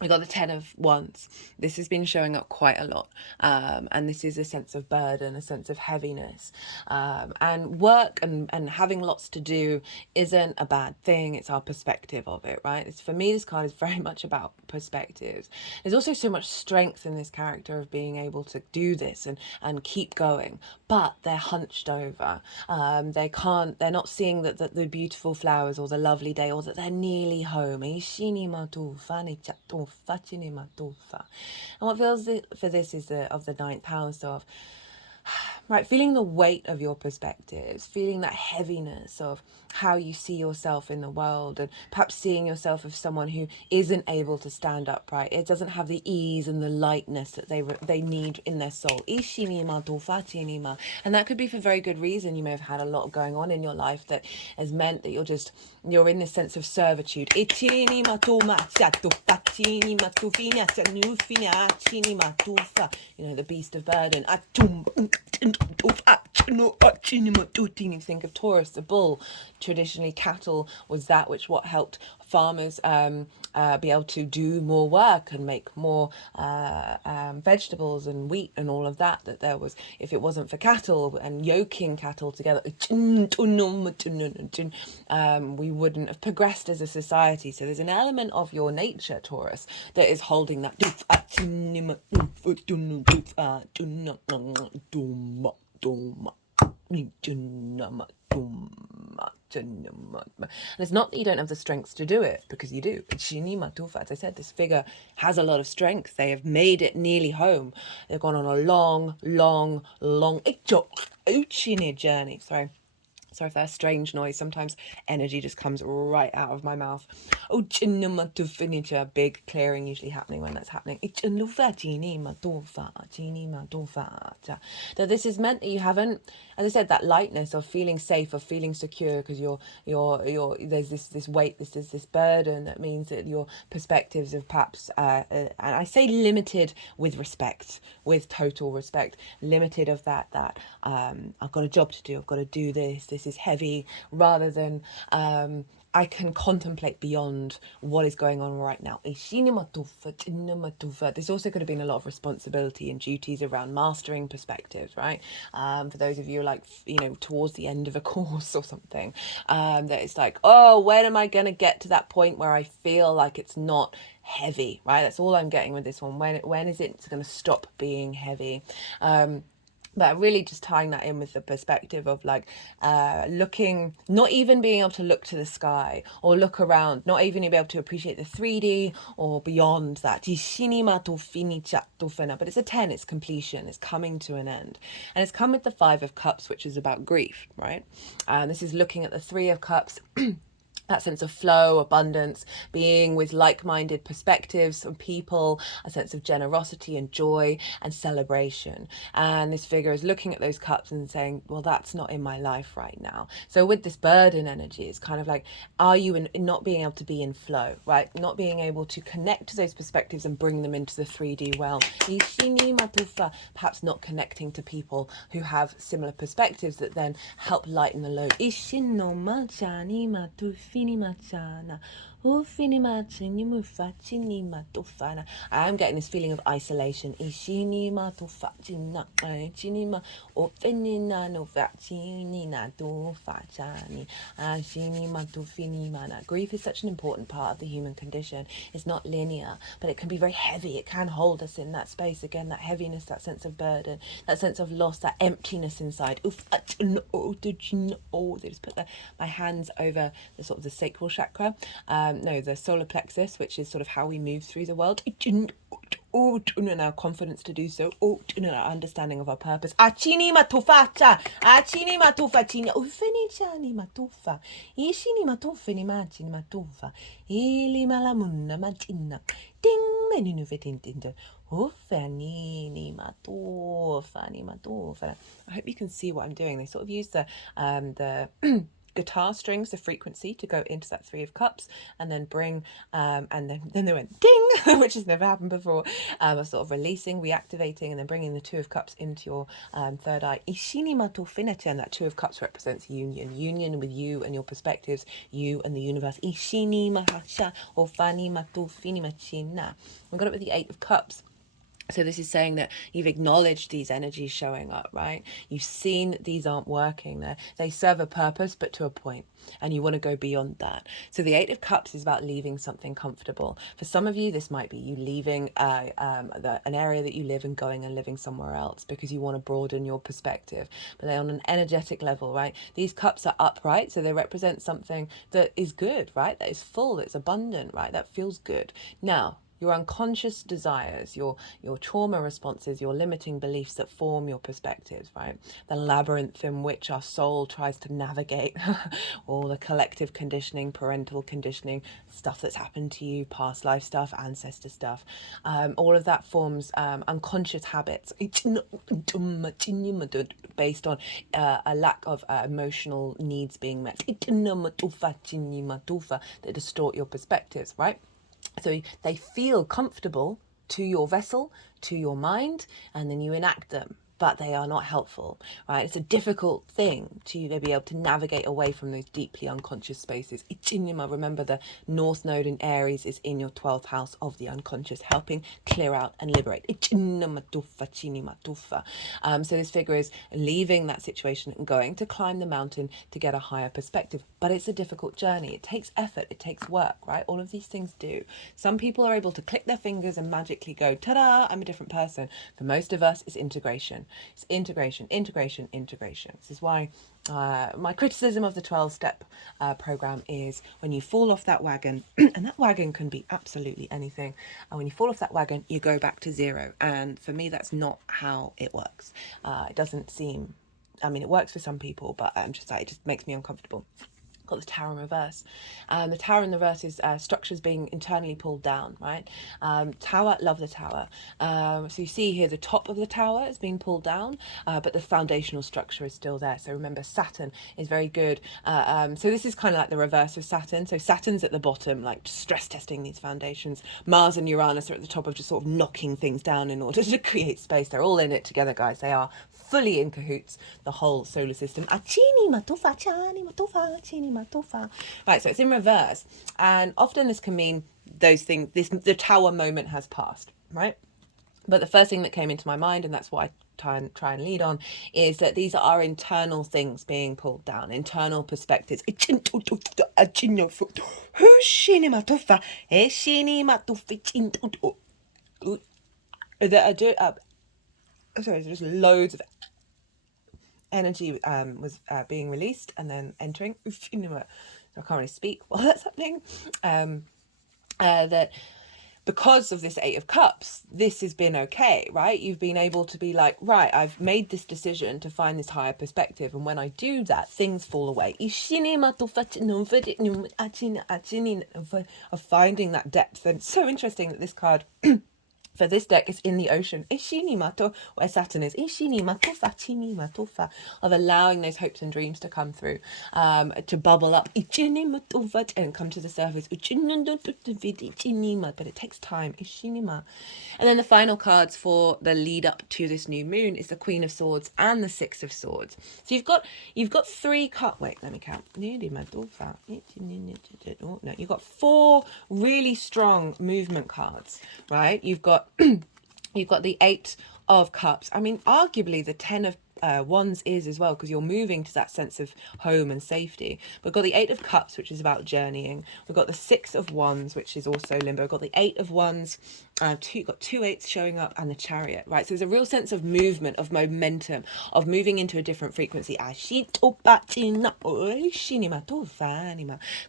we got the 10 of Wands. This has been showing up quite a lot. And this is a sense of burden, a sense of heaviness. And work and having lots to do isn't a bad thing. It's our perspective of it, right? For me, this card is very much about perspectives. There's also so much strength in this character of being able to do this and keep going. But they're hunched over. They're not seeing that the beautiful flowers or the lovely day or that they're nearly home. And what feels for this is of the 9th house of right, feeling the weight of your perspectives, feeling that heaviness of how you see yourself in the world, and perhaps seeing yourself as someone who isn't able to stand upright. It doesn't have the ease and the lightness that they need in their soul. And that could be for very good reason. You may have had a lot going on in your life that has meant that you're in this sense of servitude. You know, the beast of burden. You think of Taurus, the bull. Traditionally, cattle was that which what helped farmers be able to do more work and make more vegetables and wheat and all of that. That there was, if it wasn't for cattle and yoking cattle together, we wouldn't have progressed as a society. So there's an element of your nature, Taurus, that is holding that. And it's not that you don't have the strength to do it, because you do. As I said, this figure has a lot of strength. They have made it nearly home. They've gone on a long journey. Sorry for that strange noise. Sometimes energy just comes right out of my mouth. Big clearing usually happening when that's happening. That this has meant that you haven't, as I said, that lightness of feeling safe, of feeling secure, because you're there's this weight, this burden that means that your perspectives of perhaps, and I say limited with respect, with total respect, limited of that I've got a job to do, I've got to do this is heavy, rather than I can contemplate beyond what is going on right now. There's also could have been a lot of responsibility and duties around mastering perspectives, right? For those of you like, towards the end of a course or something, that it's like, oh, when am I going to get to that point where I feel like it's not heavy, right? That's all I'm getting with this one. When is it going to stop being heavy? But really just tying that in with the perspective of like looking, not even being able to look to the sky or look around, not even being able to appreciate the 3D or beyond that. But it's a 10, it's completion, it's coming to an end. And it's come with the 5 of Cups, which is about grief, right? This is looking at the 3 of Cups. That sense of flow, abundance, being with like-minded perspectives from people, a sense of generosity and joy and celebration. And this figure is looking at those cups and saying, well, that's not in my life right now. So with this burden energy, it's kind of like, are you in not being able to be in flow, right? Not being able to connect to those perspectives and bring them into the 3D realm. Perhaps not connecting to people who have similar perspectives that then help lighten the load. I'm getting this feeling of isolation. Grief is such an important part of the human condition. It's not linear, but it can be very heavy. It can hold us in that space. Again, that heaviness, that sense of burden, that sense of loss, that emptiness inside. They just put my hands over the sort of the sacral chakra, the solar plexus, which is sort of how we move through the world. And our confidence to do so. Our understanding of our purpose. Achini matufacha, achini matufa chini, ufeni chani matufa, ishini matufa ni machini matufa, ili malamunna machina, ding meninu vetintindo. Ufeni matufa ni matufa. I hope you can see what I'm doing. They sort of use the guitar strings, the frequency, to go into that 3 of Cups, and then bring and then they went ding, which has never happened before, sort of releasing, reactivating, and then bringing the 2 of Cups into your third eye. Ishini mato finite, and that 2 of Cups represents union with you and your perspectives, you and the universe. Ishini mahasha ofani mato fini machina. We got it with the 8 of Cups. So this is saying that you've acknowledged these energies showing up, right? You've seen that these aren't working. They serve a purpose, but to a point, and you want to go beyond that. So the 8 of Cups is about leaving something comfortable. For some of you, this might be you leaving an area that you live and going and living somewhere else because you want to broaden your perspective. But they're on an energetic level, right? These cups are upright, so they represent something that is good, right? That is full, that's abundant, right? That feels good. Now, your unconscious desires, your trauma responses, your limiting beliefs that form your perspectives, right? The labyrinth in which our soul tries to navigate all the collective conditioning, parental conditioning, stuff that's happened to you, past life stuff, ancestor stuff. All of that forms unconscious habits based on a lack of emotional needs being met that distort your perspectives, right? So they feel comfortable to your vessel, to your mind, and then you enact them, but they are not helpful, right? It's a difficult thing to be able to navigate away from those deeply unconscious spaces. Remember, the North Node in Aries is in your 12th house of the unconscious, helping clear out and liberate. So this figure is leaving that situation and going to climb the mountain to get a higher perspective. But it's a difficult journey. It takes effort. It takes work, right? All of these things do. Some people are able to click their fingers and magically go, ta-da, I'm a different person. For most of us, it's integration. It's integration, integration, integration. This is why my criticism of the 12-step program is when you fall off that wagon, and that wagon can be absolutely anything, and when you fall off that wagon, you go back to zero. And for me, that's not how it works. It doesn't seem, I mean, it works for some people, but I'm just like, it just makes me uncomfortable. Got the Tower in reverse. The Tower in reverse is structures being internally pulled down, right? Tower, love the Tower. So you see here the top of the tower is being pulled down, but the foundational structure is still there. So remember, Saturn is very good. So this is kind of like the reverse of Saturn. So Saturn's at the bottom, like stress testing these foundations. Mars and Uranus are at the top of just sort of knocking things down in order to create space. They're all in it together, guys. They are fully in cahoots, the whole solar system. Right, so it's in reverse, and often this can mean those things. The Tower moment has passed, right? But the first thing that came into my mind, and that's what I try and lead on, is that these are internal things being pulled down, internal perspectives. Sorry, there's loads of energy was being released and then entering. So I can't really speak while that's happening. That because of this Eight of Cups, this has been okay, right? You've been able to be like, right, I've made this decision to find this higher perspective, and when I do that, things fall away. Of finding that depth. And it's so interesting that this card for this deck is in the ocean, where Saturn is, of allowing those hopes and dreams to come through, to bubble up, and come to the surface. But it takes time. And then the final cards for the lead up to this new moon is the Queen of Swords and the Six of Swords. So you've got three cards. Wait, let me count. No, you've got four really strong movement cards, right? You've got the Eight of Cups. I mean, arguably the Ten of Wands is as well, because you're moving to that sense of home and safety. We've got the Eight of Cups, which is about journeying. We've got the Six of Wands, which is also limbo. We've got the Eight of Wands. Got two eights showing up, and the Chariot, right? So there's a real sense of movement, of momentum, of moving into a different frequency.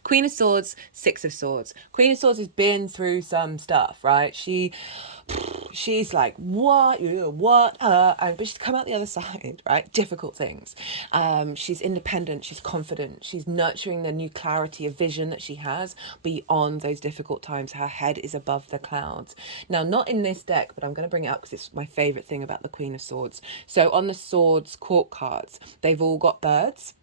Queen of Swords, Six of Swords. Queen of Swords has been through some stuff, right? She's like, what, but she's come out the other side, right? Difficult things. She's independent, she's confident, she's nurturing the new clarity of vision that she has beyond those difficult times. Her head is above the clouds. Now, not in this deck, but I'm going to bring it up because it's my favorite thing about the Queen of Swords. So on the Swords court cards, they've all got birds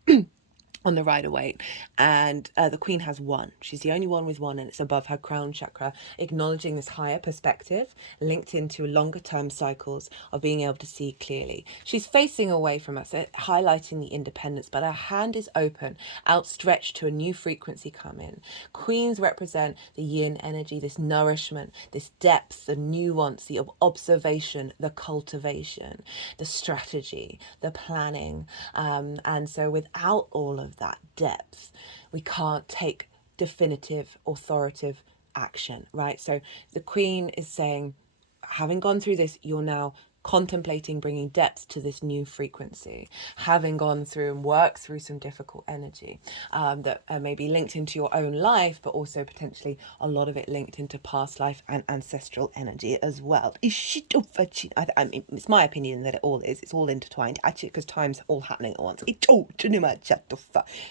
on the Rider-Waite, and the Queen has one. She's the only one with one, and it's above her crown chakra, acknowledging this higher perspective linked into longer term cycles of being able to see clearly. She's facing away from us, highlighting the independence, but her hand is open, outstretched to a new frequency come in. Queens represent the yin energy, this nourishment, this depth, the nuance, the observation, the cultivation, the strategy, the planning, and so without all of that depth, we can't take definitive, authoritative action, right? So the Queen is saying, having gone through this, you're now contemplating bringing depth to this new frequency, having gone through and worked through some difficult energy that may be linked into your own life, but also potentially a lot of it linked into past life and ancestral energy as well. I mean, it's my opinion that it's all intertwined, actually, because time's all happening at once.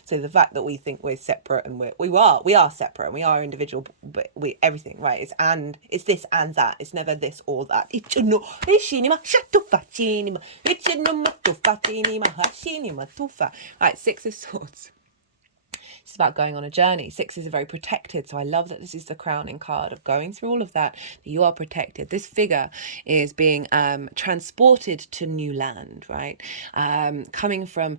So the fact that we think we're separate, and we are separate, and we are individual, but everything, right? It's this and that. It's never this or that. Right, Six of Swords. It's about going on a journey. Sixes are very protected. So I love that this is the crowning card of going through all of that you are protected. This figure is being transported to new land, right? Coming from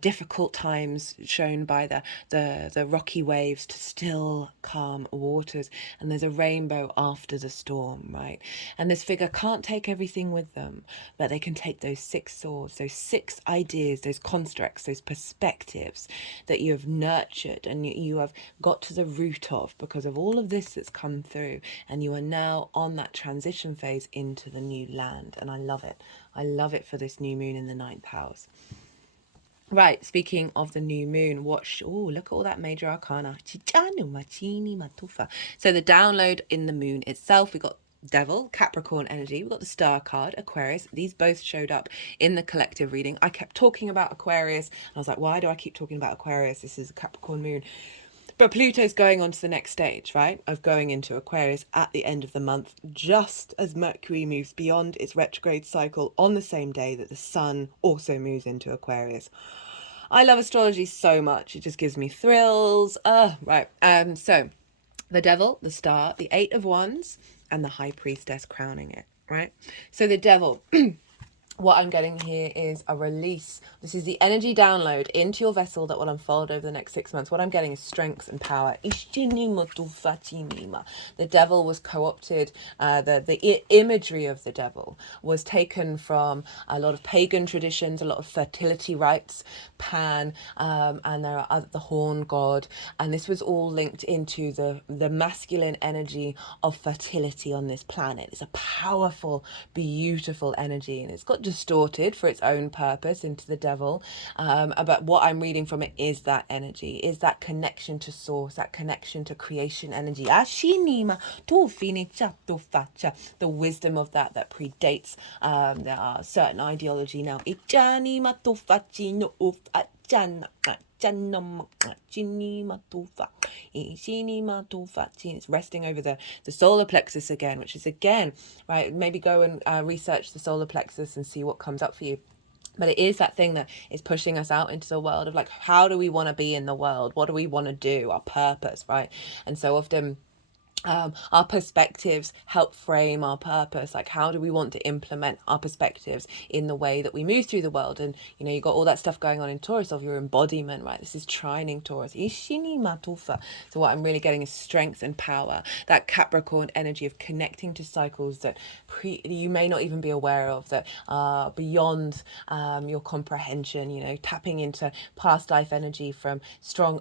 difficult times shown by the rocky waves to still calm waters. And there's a rainbow after the storm, right? And this figure can't take everything with them, but they can take those 6 swords, those 6 ideas, those constructs, those perspectives that you have nurtured and you have got to the root of because of all of this that's come through, and you are now on that transition phase into the new land. And I love it for this new moon in the 9th house. Right, speaking of the new moon, look at all that major arcana. So the download in the moon itself, we got Devil, Capricorn energy. We've got the Star card, Aquarius. These both showed up in the collective reading. I kept talking about Aquarius, and I was like, why do I keep talking about Aquarius? This is a Capricorn moon. But Pluto's going on to the next stage, right, of going into Aquarius at the end of the month, just as Mercury moves beyond its retrograde cycle on the same day that the Sun also moves into Aquarius. I love astrology so much. It just gives me thrills. Right. So the Devil, the Star, the 8 of Wands, and the High Priestess crowning it, right? So the Devil, what I'm getting here is a release. This is the energy download into your vessel that will unfold over the next 6 months. What I'm getting is strength and power. The devil was co-opted. The imagery of the devil was taken from a lot of pagan traditions, a lot of fertility rites, Pan, and there are the horn god. And this was all linked into the masculine energy of fertility on this planet. It's a powerful, beautiful energy, and it's got distorted for its own purpose into the devil, but what I'm reading from it is that energy, is that connection to source, that connection to creation energy, the wisdom of that predates there certain ideology now. It's resting over the solar plexus again, which is again, right, maybe go and research the solar plexus and see what comes up for you. But it is that thing that is pushing us out into the world of like, how do we want to be in the world? What do we want to do? Our purpose, right? And so often our perspectives help frame our purpose. Like, how do we want to implement our perspectives in the way that we move through the world? And you know, you got all that stuff going on in Taurus of your embodiment, right? This is trining Taurus. So what I'm really getting is strength and power, that Capricorn energy of connecting to cycles that you may not even be aware of, that are beyond your comprehension, you know, tapping into past life energy from strong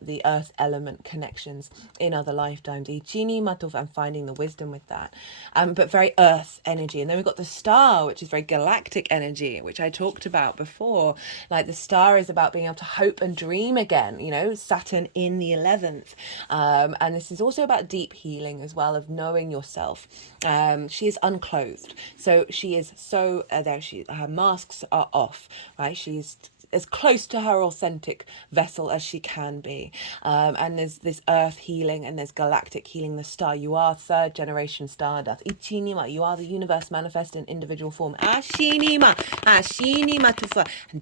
the earth element connections in other lifetimes, and finding the wisdom with that, but very earth energy. And then we've got the Star, which is very galactic energy, which I talked about before. Like, the Star is about being able to hope and dream again, you know, Saturn in the 11th, and this is also about deep healing as well, of knowing yourself. She is unclothed, so she is so her masks are off, right? She's as close to her authentic vessel as she can be, and there's this earth healing and there's galactic healing. The Star, you are 3rd generation Stardust. You are the universe manifest in individual form. And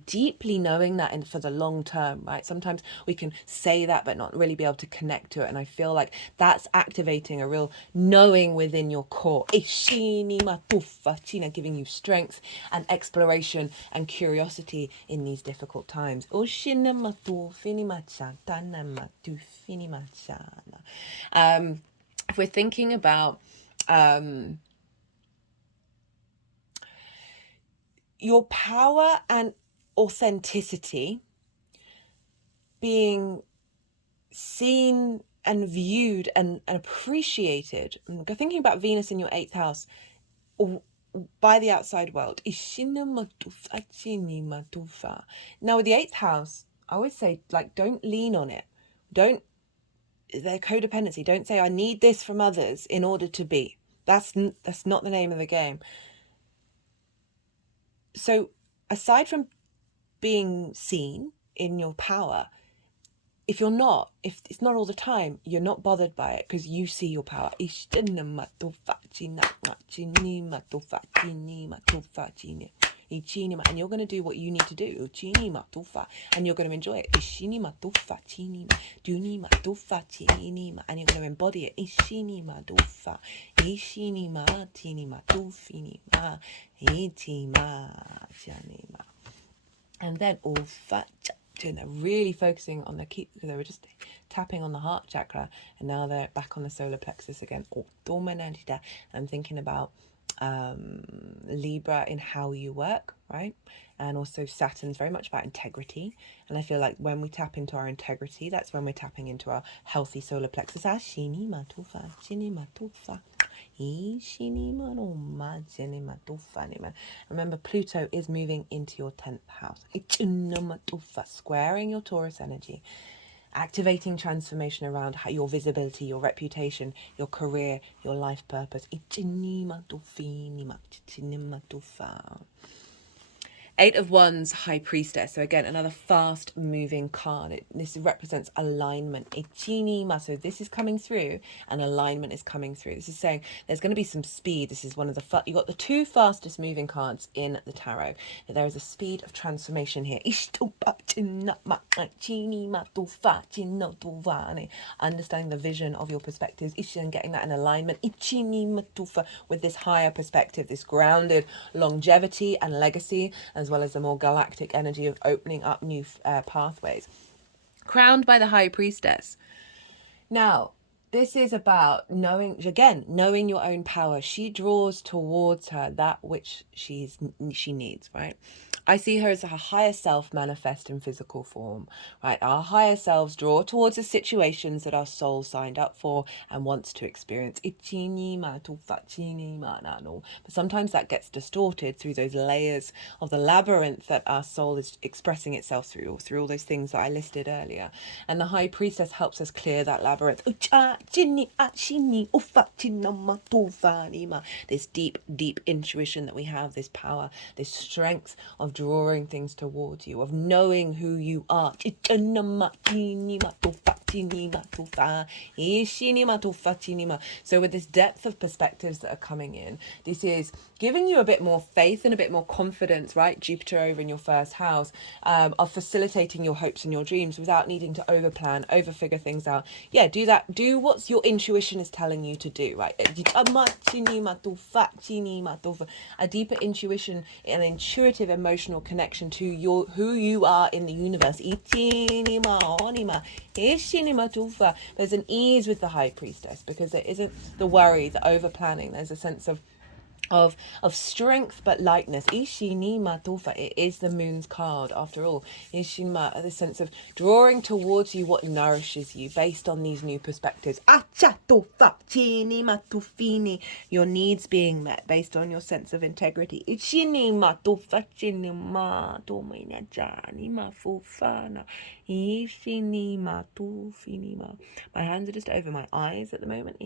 deeply knowing that for the long term, right? Sometimes we can say that but not really be able to connect to it, and I feel like that's activating a real knowing within your core, giving you strength and exploration and curiosity in these difficult times. If we're thinking about your power and authenticity being seen and viewed and appreciated, thinking about Venus in your 8th house, by the outside world. Now with the 8th house, I always say, like, don't lean on it. Don't, their codependency. Don't say, I need this from others in order to be. That's not the name of the game. So aside from being seen in your power, if it's not all the time, you're not bothered by it because you see your power. And you're going to do what you need to do. And you're going to enjoy it. And you're going to embody it. And then they're really focusing on their keep, because they were just tapping on the heart chakra, and now they're back on the solar plexus again. I'm thinking about Libra in how you work, right? And also Saturn's very much about integrity, and I feel like when we tap into our integrity, that's when we're tapping into our healthy solar plexus. Remember, Pluto is moving into your 10th house, squaring your Taurus energy, activating transformation around your visibility, your reputation, your career, your life purpose. 8 of Wands, High Priestess. So again, another fast moving card. This represents alignment. So this is coming through, and alignment is coming through. This is saying there's going to be some speed. This is one of the you got the 2 fastest moving cards in the tarot. There is a speed of transformation here. Understanding the vision of your perspectives and getting that in alignment with this higher perspective, this grounded longevity and legacy, as well as the more galactic energy of opening up new pathways. Crowned by the High Priestess. Now, this is about knowing your own power. She draws towards her that which she needs, right? I see her as her higher self manifest in physical form, right? Our higher selves draw towards the situations that our soul signed up for and wants to experience. But sometimes that gets distorted through those layers of the labyrinth that our soul is expressing itself through all those things that I listed earlier. And the High Priestess helps us clear that labyrinth. This deep intuition that we have, this power, this strength of drawing things towards you, of knowing who you are. So with this depth of perspectives that are coming in, this is giving you a bit more faith and a bit more confidence, right? Jupiter over in your 1st house, of facilitating your hopes and your dreams without needing to overplan, overfigure things out. Yeah, do that. Do what your intuition is telling you to do, right? A deeper intuition, an intuitive emotional connection to who you are in the universe. There's an ease with the High Priestess because there isn't the worry, the over planning. There's a sense of strength but lightness. It is the moon's card after all. The sense of drawing towards you what nourishes you based on these new perspectives. Your needs being met based on your sense of integrity. My hands are just over my eyes at the moment.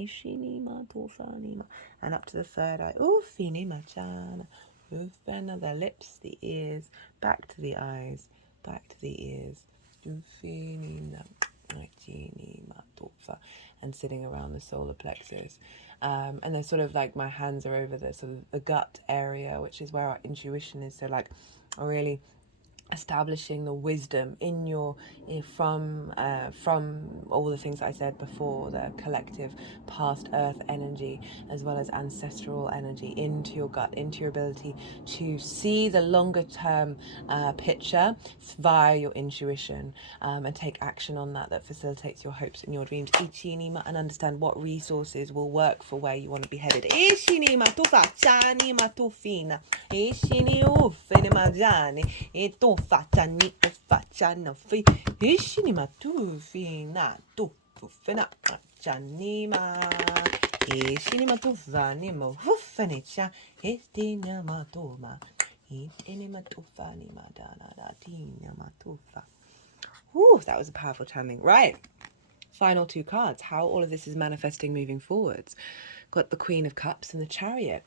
And up to the 3rd eye. The lips, the ears, back to the eyes, back to the ears. And sitting around the solar plexus. And then sort of like my hands are over the sort of the gut area, which is where our intuition is. So like really establishing the wisdom in from all the things I said before, the collective past earth energy as well as ancestral energy into your gut, into your ability to see the longer term picture via your intuition, and take action on that facilitates your hopes and your dreams. And understand what resources will work for where you want to be headed. Ishini matufa ni mo hufanicha. Histina matuma. Hitini matufa ni madana datina matufa. Whew, that was a powerful channeling. Right. Final two cards. How all of this is manifesting moving forwards. Got the Queen of Cups and the Chariot.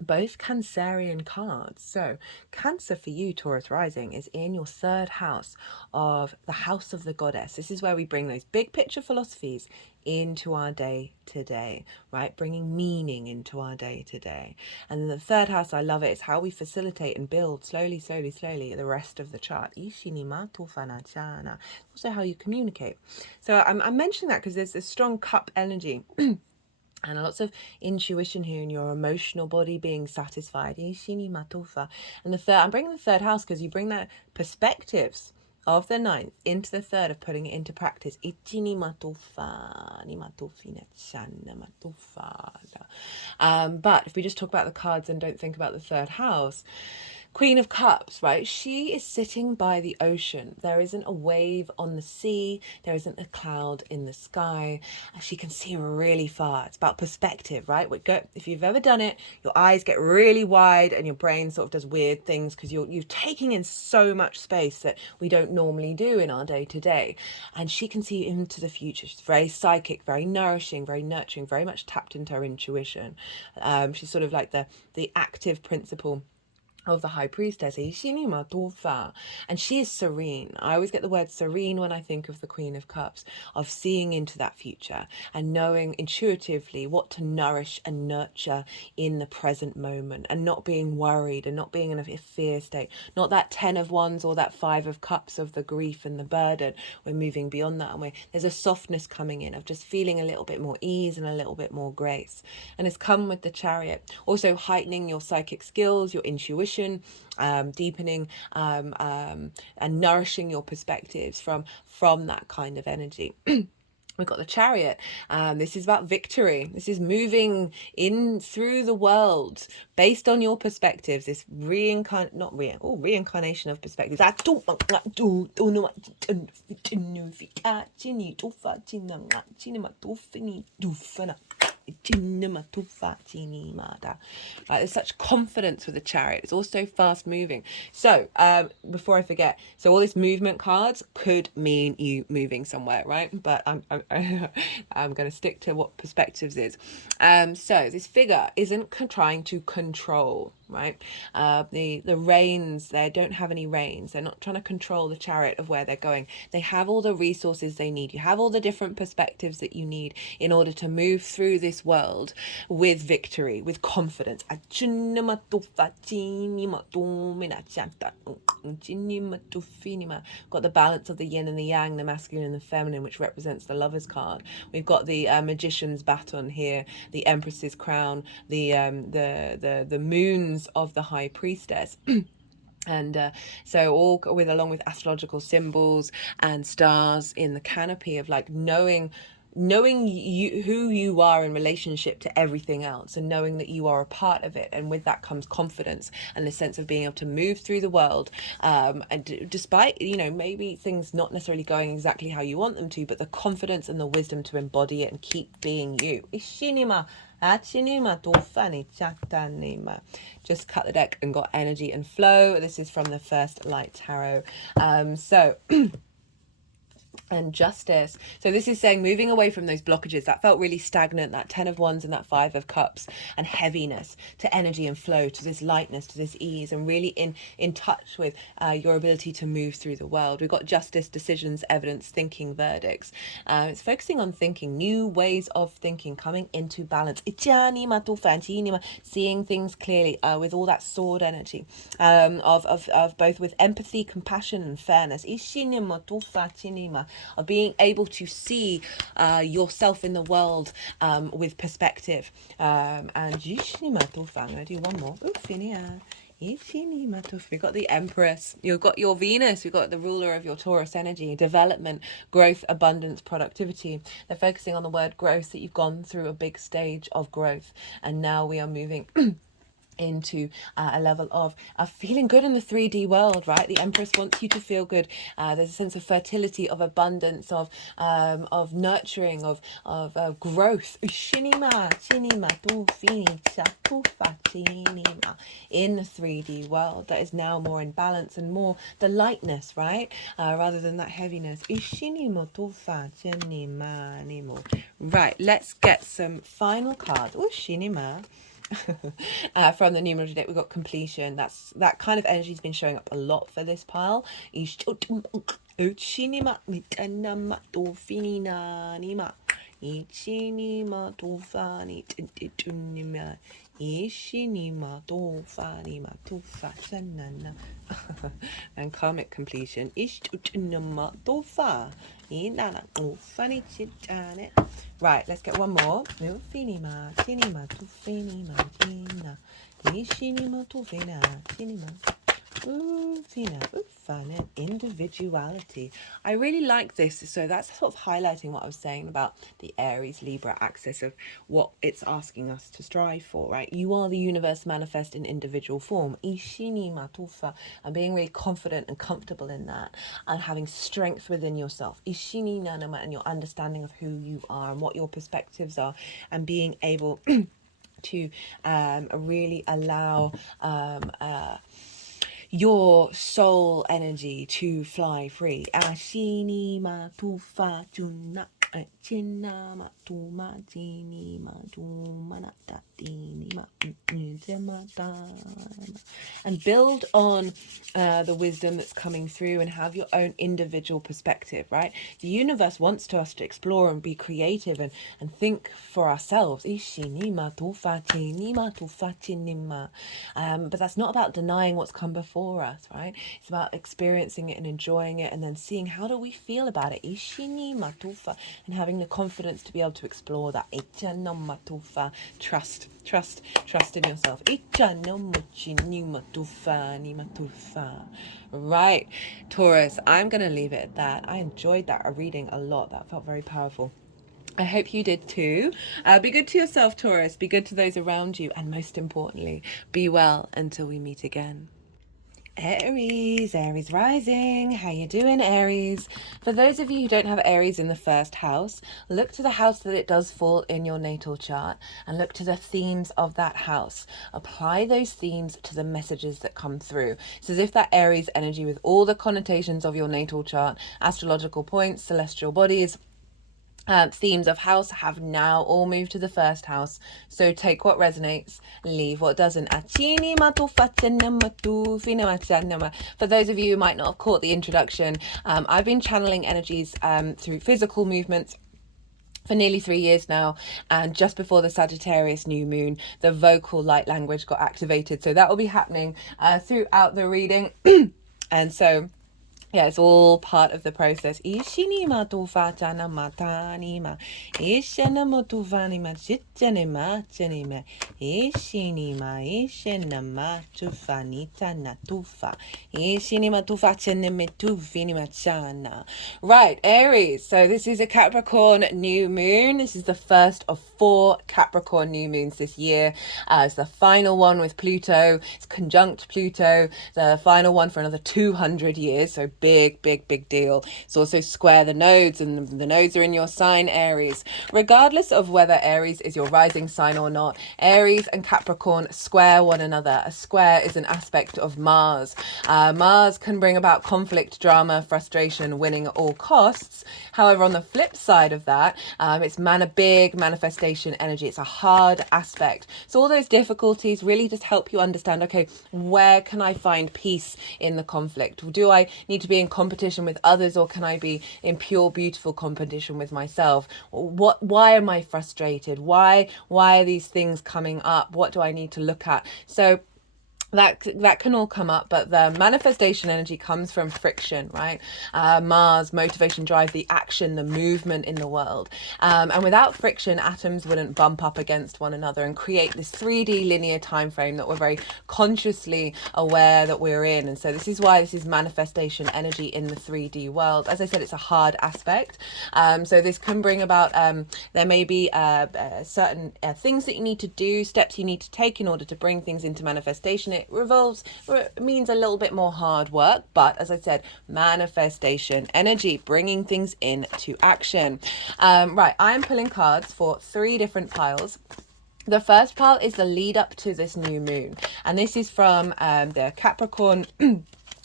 Both Cancerian cards. So Cancer for you, Taurus rising, is in your third house of the house of the goddess. This is where we bring those big picture philosophies into our day to day, right? Bringing meaning into our day to day. And then the third house, I love it. It's how we facilitate and build slowly, slowly, slowly the rest of the chart. Also how you communicate. So I'm mentioning that because there's this strong cup energy. And lots of intuition here in your emotional body being satisfied. And the third, I'm bringing the third house because you bring that perspectives of the ninth into the third of putting it into practice. But if we just talk about the cards and don't think about the third house, Queen of Cups, right? She is sitting by the ocean. There isn't a wave on the sea. There isn't a cloud in the sky. She can see really far. It's about perspective, right? If you've ever done it, your eyes get really wide and your brain sort of does weird things because you're taking in so much space that we don't normally do in our day to day. And she can see into the future. She's very psychic, very nourishing, very nurturing, very much tapped into her intuition. She's sort of like the active principle of the High Priestess, and she is serene. I always get the word serene when I think of the Queen of Cups, of seeing into that future and knowing intuitively what to nourish and nurture in the present moment, and not being worried and not being in a fear state, not that 10 of Wands or that 5 of Cups of the grief and the burden. We're moving beyond that, and there's a softness coming in of just feeling a little bit more ease and a little bit more grace. And it's come with the Chariot, also heightening your psychic skills, your intuition, deepening and nourishing your perspectives from that kind of energy. We've got the Chariot. This is about victory. This is moving in through the world based on your perspectives. This reincarnation of perspectives. There's such confidence with the Chariot. It's also fast moving. So before I forget, so all these movement cards could mean you moving somewhere, right? But I'm going to stick to what perspectives is. So this figure isn't trying to control, right? The reins, they don't have any reins. They're not trying to control the Chariot of where they're going. They have all the resources they need. You have all the different perspectives that you need in order to move through this world with victory, with confidence. Got the balance of the yin and the yang, the masculine and the feminine, which represents the Lover's card. We've got the Magician's baton here, the Empress's crown, the moons of the High Priestess. And so all along with astrological symbols and stars in the canopy of like knowing who you are in relationship to everything else, and knowing that you are a part of it, and with that comes confidence and the sense of being able to move through the world, and despite maybe things not necessarily going exactly how you want them to, but the confidence and the wisdom to embody it and keep being you. Just cut the deck and got energy and flow. This is from the First Light Tarot. And justice. So this is saying moving away from those blockages that felt really stagnant, that 10 of Wands and that 5 of Cups, and heaviness, to energy and flow, to this lightness, to this ease, and really in touch with your ability to move through the world. We've got justice, decisions, evidence, thinking, verdicts. It's focusing on thinking, new ways of thinking, coming into balance. Seeing things clearly with all that sword energy of both with empathy, compassion, and fairness. Of being able to see yourself in the world with perspective. And I'm going to do one more. We've got the Empress, you've got your Venus, we've got the ruler of your Taurus energy, development, growth, abundance, productivity. They're focusing on the word growth, that you've gone through a big stage of growth, and now we are moving into a level of feeling good in the 3D world, right? The Empress wants you to feel good. There's a sense of fertility, of abundance, of nurturing, of growth. Shinima, shinima, tu fini, tu fa, shinima. In the 3D world that is now more in balance and more the lightness, right? Rather than that heaviness. Ishinimo, tu fa, shinima, nimo. Right, let's get some final cards. Oh, shinima. From the numerology deck, we've got completion. That kind of energy has been showing up a lot for this pile. And karmic completion. Right, let's get one more. Fun and individuality. I really like this. So that's sort of highlighting what I was saying about the Aries Libra axis of what it's asking us to strive for, right? You are the universe manifest in individual form. And being really confident and comfortable in that and having strength within yourself. And your understanding of who you are and what your perspectives are and being able to really allow your soul energy to fly free. And build on the wisdom that's coming through and have your own individual perspective, right? The universe wants us to explore and be creative and think for ourselves. But that's not about denying what's come before us, right? It's about experiencing it and enjoying it and then seeing how do we feel about it. And having the confidence to be able to explore that. Trust in yourself. Right, Taurus, I'm going to leave it at that. I enjoyed that reading a lot. That felt very powerful. I hope you did too. Be good to yourself, Taurus. Be good to those around you. And most importantly, be well until we meet again. Aries rising. How you doing, Aries? For those of you who don't have Aries in the first house, look to the house that it does fall in your natal chart and look to the themes of that house. Apply those themes to the messages that come through. It's as if that Aries energy with all the connotations of your natal chart, astrological points, celestial bodies, themes of house have now all moved to the first house. So take what resonates, leave what doesn't. For those of you who might not have caught the introduction, I've been channeling energies through physical movements for nearly 3 years now, and just before the Sagittarius new moon, the vocal light language got activated. So that will be happening throughout the reading. And so yeah, it's all part of the process. Ishinima tufatana matanima. Ishanama tuvanima chitjanima chanima. Ishinima ishinama tufanita natufa. Ishinima tufachanime tufinima chana. Right, Aries. So this is a Capricorn new moon. This is the first of 4 Capricorn new moons this year. It's the final one with Pluto. It's conjunct Pluto. The final one for another 200 years. So big deal. It's also square the nodes, and the nodes are in your sign, Aries. Regardless of whether Aries is your rising sign or not, Aries and Capricorn square one another. A square is an aspect of Mars. Mars can bring about conflict, drama, frustration, winning at all costs. However, on the flip side of that, it's big manifestation energy. It's a hard aspect. So all those difficulties really just help you understand, okay, where can I find peace in the conflict? Do I need to be in competition with others, or can I be in pure, beautiful competition with myself? Why am I frustrated? Why are these things coming up? What do I need to look at? So that can all come up, but the manifestation energy comes from friction, right? Mars, motivation, drive, the action, the movement in the world, and without friction, atoms wouldn't bump up against one another and create this 3D linear time frame that we're very consciously aware that we're in. And so this is why this is manifestation energy in the 3D world. As I said, it's a hard aspect, so this can bring about there may be certain things that you need to do, steps you need to take in order to bring things into manifestation. It means a little bit more hard work, but as I said, manifestation energy, bringing things into action. Right, I am pulling cards for 3 different piles. The first pile is the lead up to this new moon, and this is from the Capricorn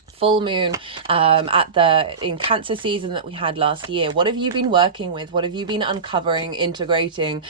full moon in Cancer season that we had last year. What have you been working with? What have you been uncovering, integrating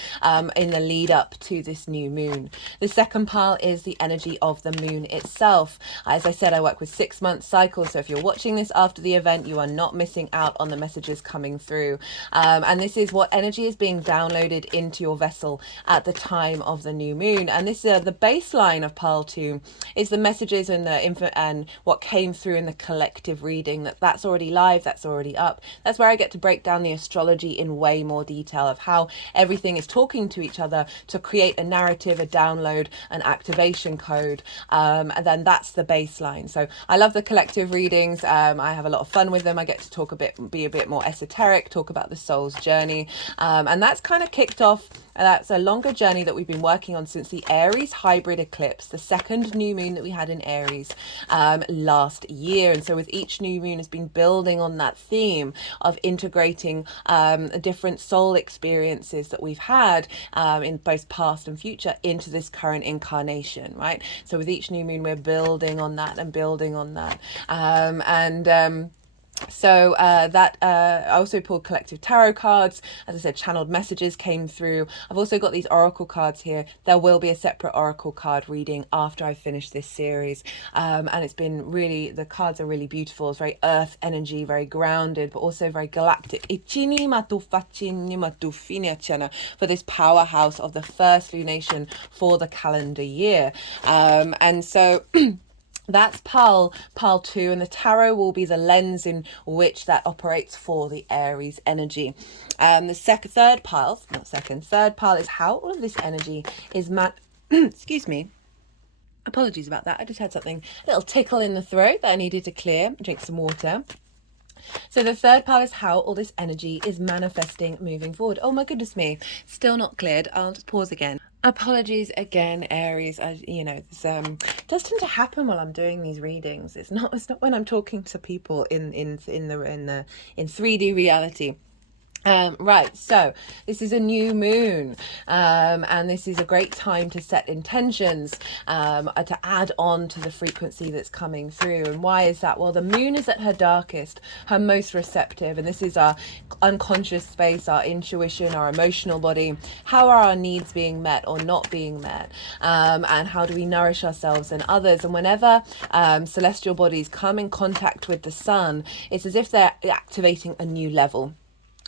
in the lead up to this new moon? The second pile is the energy of the moon itself. As I said, I work with 6-month cycles, so if you're watching this after the event, you are not missing out on the messages coming through. And this is what energy is being downloaded into your vessel at the time of the new moon. And this the baseline of pile 2 is the messages and the info and what came through in the collective reading. That's already live, that's already up. That's where I get to break down the astrology in way more detail of how everything is talking to each other to create a narrative, a download, an activation code, and then that's the baseline. So I love the collective readings. I have a lot of fun with them. I get to be a bit more esoteric, talk about the soul's journey, and that's kind of kicked off. That's a longer journey that we've been working on since the Aries hybrid eclipse, the second new moon that we had in Aries last year. And so with each new moon has been building on that theme of integrating different soul experiences that we've had in both past and future into this current incarnation, right? So with each new moon, we're building on that and building on that. So I also pulled collective tarot cards. As I said, channeled messages came through. I've also got these oracle cards here. There will be a separate oracle card reading after I finish this series, and it's been really, the cards are really beautiful. It's very earth energy, very grounded, but also very galactic for this powerhouse of the first lunation for the calendar year. And so that's pile 2, and the tarot will be the lens in which that operates for the Aries energy. The third pile is how all of this energy is excuse me. Apologies about that. I just had a little tickle in the throat that I needed to clear. Drink some water. So the third pile is how all this energy is manifesting moving forward. Oh my goodness me, still not cleared. I'll just pause again. Apologies again, Aries. As you know, this does tend to happen while I'm doing these readings. It's not when I'm talking to people in 3D reality. Right, so this is a new moon, and this is a great time to set intentions, to add on to the frequency that's coming through. And why is that? Well, the moon is at her darkest, her most receptive, and this is our unconscious space, our intuition, our emotional body. How are our needs being met or not being met? And how do we nourish ourselves and others? And whenever celestial bodies come in contact with the sun, it's as if they're activating a new level.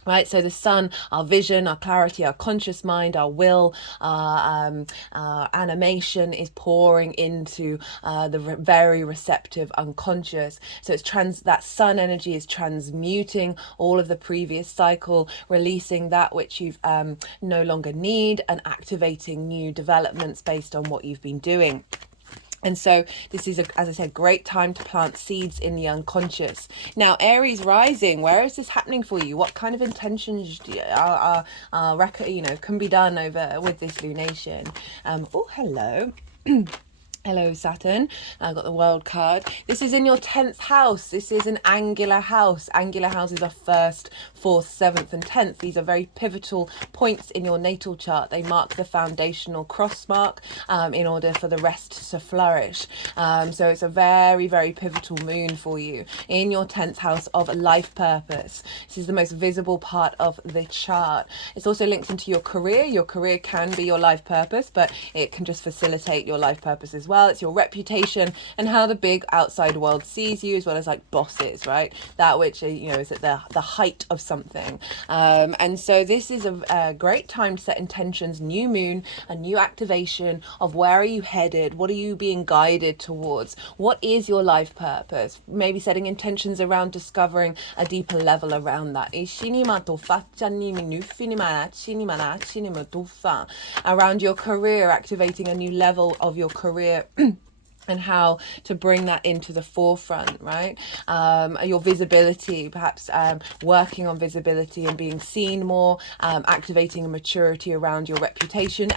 Right, so the sun, our vision, our clarity, our conscious mind, our will, our animation is pouring into the very receptive unconscious. So it's that sun energy is transmuting all of the previous cycle, releasing that which you've no longer need, and activating new developments based on what you've been doing. And so this is, as I said, great time to plant seeds in the unconscious. Now, Aries rising, where is this happening for you? What kind of intentions can be done with this lunation? Oh, hello. Hello, Saturn. I've got the World card. This is in your 10th house. This is an angular house. Angular houses are 1st, 4th, 7th, and 10th. These are very pivotal points in your natal chart. They mark the foundational cross mark in order for the rest to flourish. So it's a very, very pivotal moon for you in your 10th house of life purpose. This is the most visible part of the chart. It's also linked into your career. Your career can be your life purpose, but it can just facilitate your life purpose as well. well. It's your reputation and how the big outside world sees you, as well as like bosses, right? That which, you know, is at the height of something. And so this is a great time to set intentions, new moon, a new activation of where are you headed? What are you being guided towards? What is your life purpose? Maybe setting intentions around discovering a deeper level around that. Around your career, activating a new level of your career. And how to bring that into the forefront, right? Your visibility, perhaps working on visibility and being seen more, activating a maturity around your reputation.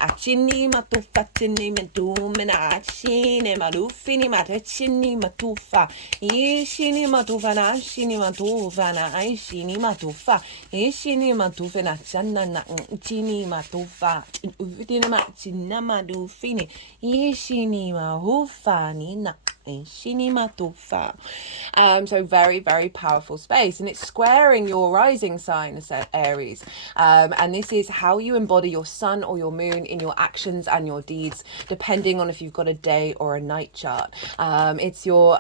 So very, very powerful space, and it's squaring your rising sign, Aries, and this is how you embody your sun or your moon in your actions and your deeds, depending on if you've got a day or a night chart. It's your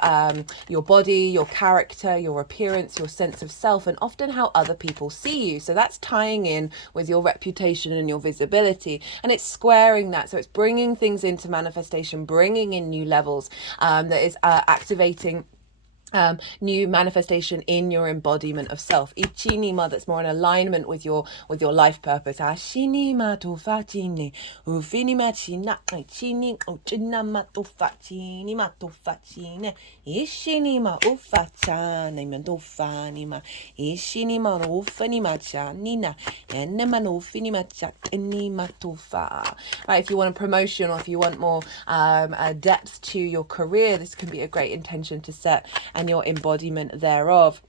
body, your character, your appearance, your sense of self, and often how other people see you. So that's tying in with your reputation and your visibility, and it's squaring that. So it's bringing things into manifestation, bringing in new levels, that is activating new manifestation in your embodiment of self. Ichinima, that's more in alignment with your life purpose. Ashinima tu facini, ufinima china, chini, uchinama tu facini, ma tu facine, ishinima ufachane, mendofanima, ishinima ufanima chanina, enema ufinima chatinima tufa. Right, if you want a promotion or if you want more depth to your career, this can be a great intention to set, and your embodiment thereof.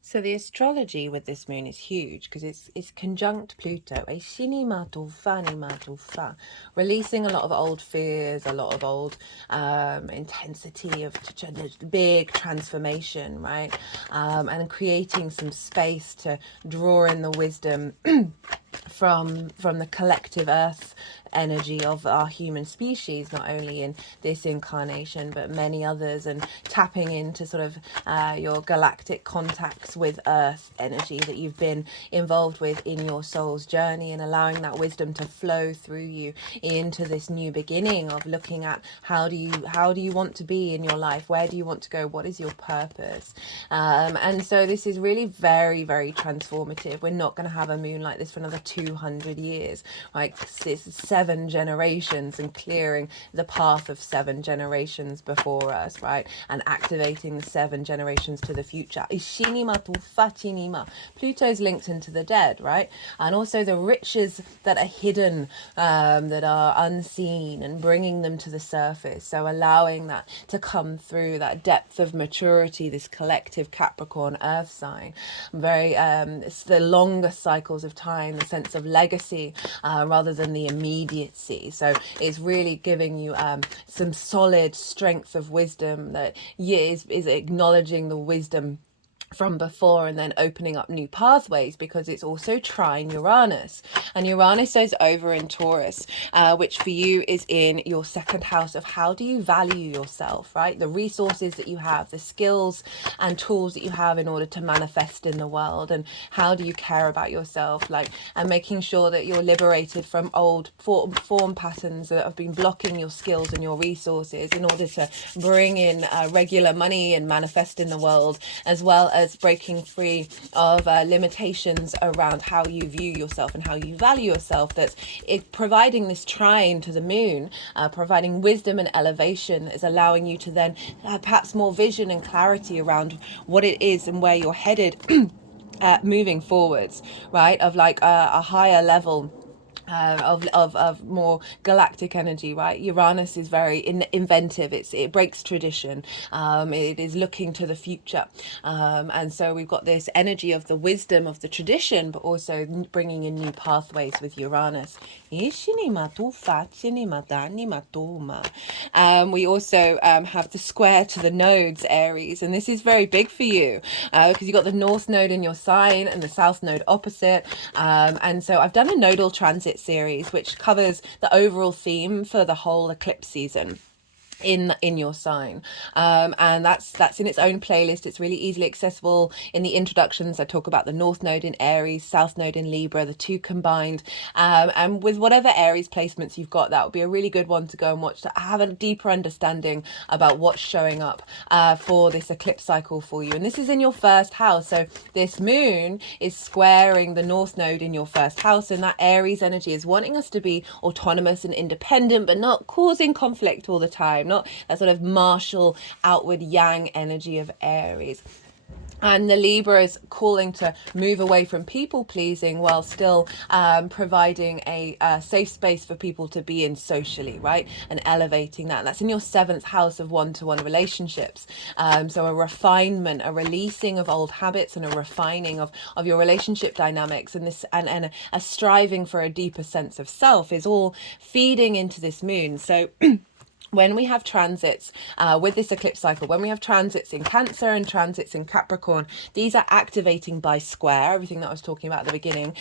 So the astrology with this moon is huge because it's conjunct Pluto, releasing a lot of old fears, a lot of old intensity of big transformation, right? And creating some space to draw in the wisdom from the collective earth energy of our human species, not only in this incarnation but many others, and tapping into sort of your galactic contacts with earth energy that you've been involved with in your soul's journey, and allowing that wisdom to flow through you into this new beginning of looking at how do you want to be in your life, where do you want to go, what is your purpose. And so this is really very, very transformative. We're not going to have a moon like this for another 200 years, right? It's 7 generations, and clearing the path of 7 generations before us, right? And activating the 7 generations to the future. Pluto's linked into the dead, right? And also the riches that are hidden, that are unseen, and bringing them to the surface. So allowing that to come through, that depth of maturity, this collective Capricorn earth sign. Very, it's the longer cycles of time, the sense of legacy, rather than the immediacy. So it's really giving you some solid strength of wisdom that is acknowledging the wisdom from before, and then opening up new pathways, because it's also trine Uranus, and Uranus is over in Taurus, which for you is in your 2nd house of how do you value yourself, right? The resources that you have, the skills and tools that you have in order to manifest in the world, and how do you care about yourself, like, and making sure that you're liberated from old form patterns that have been blocking your skills and your resources in order to bring in regular money and manifest in the world, as well as breaking free of limitations around how you view yourself and how you value yourself. That's it, providing this trine to the moon, providing wisdom and elevation, is allowing you to then have perhaps more vision and clarity around what it is and where you're headed moving forwards, right? Of like a higher level of more galactic energy, right? Uranus is very inventive. It breaks tradition. It is looking to the future, and so we've got this energy of the wisdom of the tradition, but also bringing in new pathways with Uranus. We also have the square to the nodes, Aries, and this is very big for you because you've got the North Node in your sign and the South Node opposite, and so I've done a nodal transit transit series, which covers the overall theme for the whole eclipse season in your sign, and that's in its own playlist. It's really easily accessible. In the introductions I talk about the North Node in Aries, South Node in Libra, the two combined, and with whatever Aries placements you've got, that would be a really good one to go and watch to have a deeper understanding about what's showing up for this eclipse cycle for you. And this is in your first house, so this moon is squaring the North Node in your first house, and that Aries energy is wanting us to be autonomous and independent, but not causing conflict all the time, not that sort of martial outward yang energy of Aries. And the Libra is calling to move away from people pleasing while still providing a safe space for people to be in socially, right? And elevating that. And that's in your 7th house of one-to-one relationships. So a refinement, a releasing of old habits, and a refining of your relationship dynamics, and this and a striving for a deeper sense of self is all feeding into this moon. So when we have transits with this eclipse cycle, when we have transits in Cancer and transits in Capricorn, these are activating by square, everything that I was talking about at the beginning,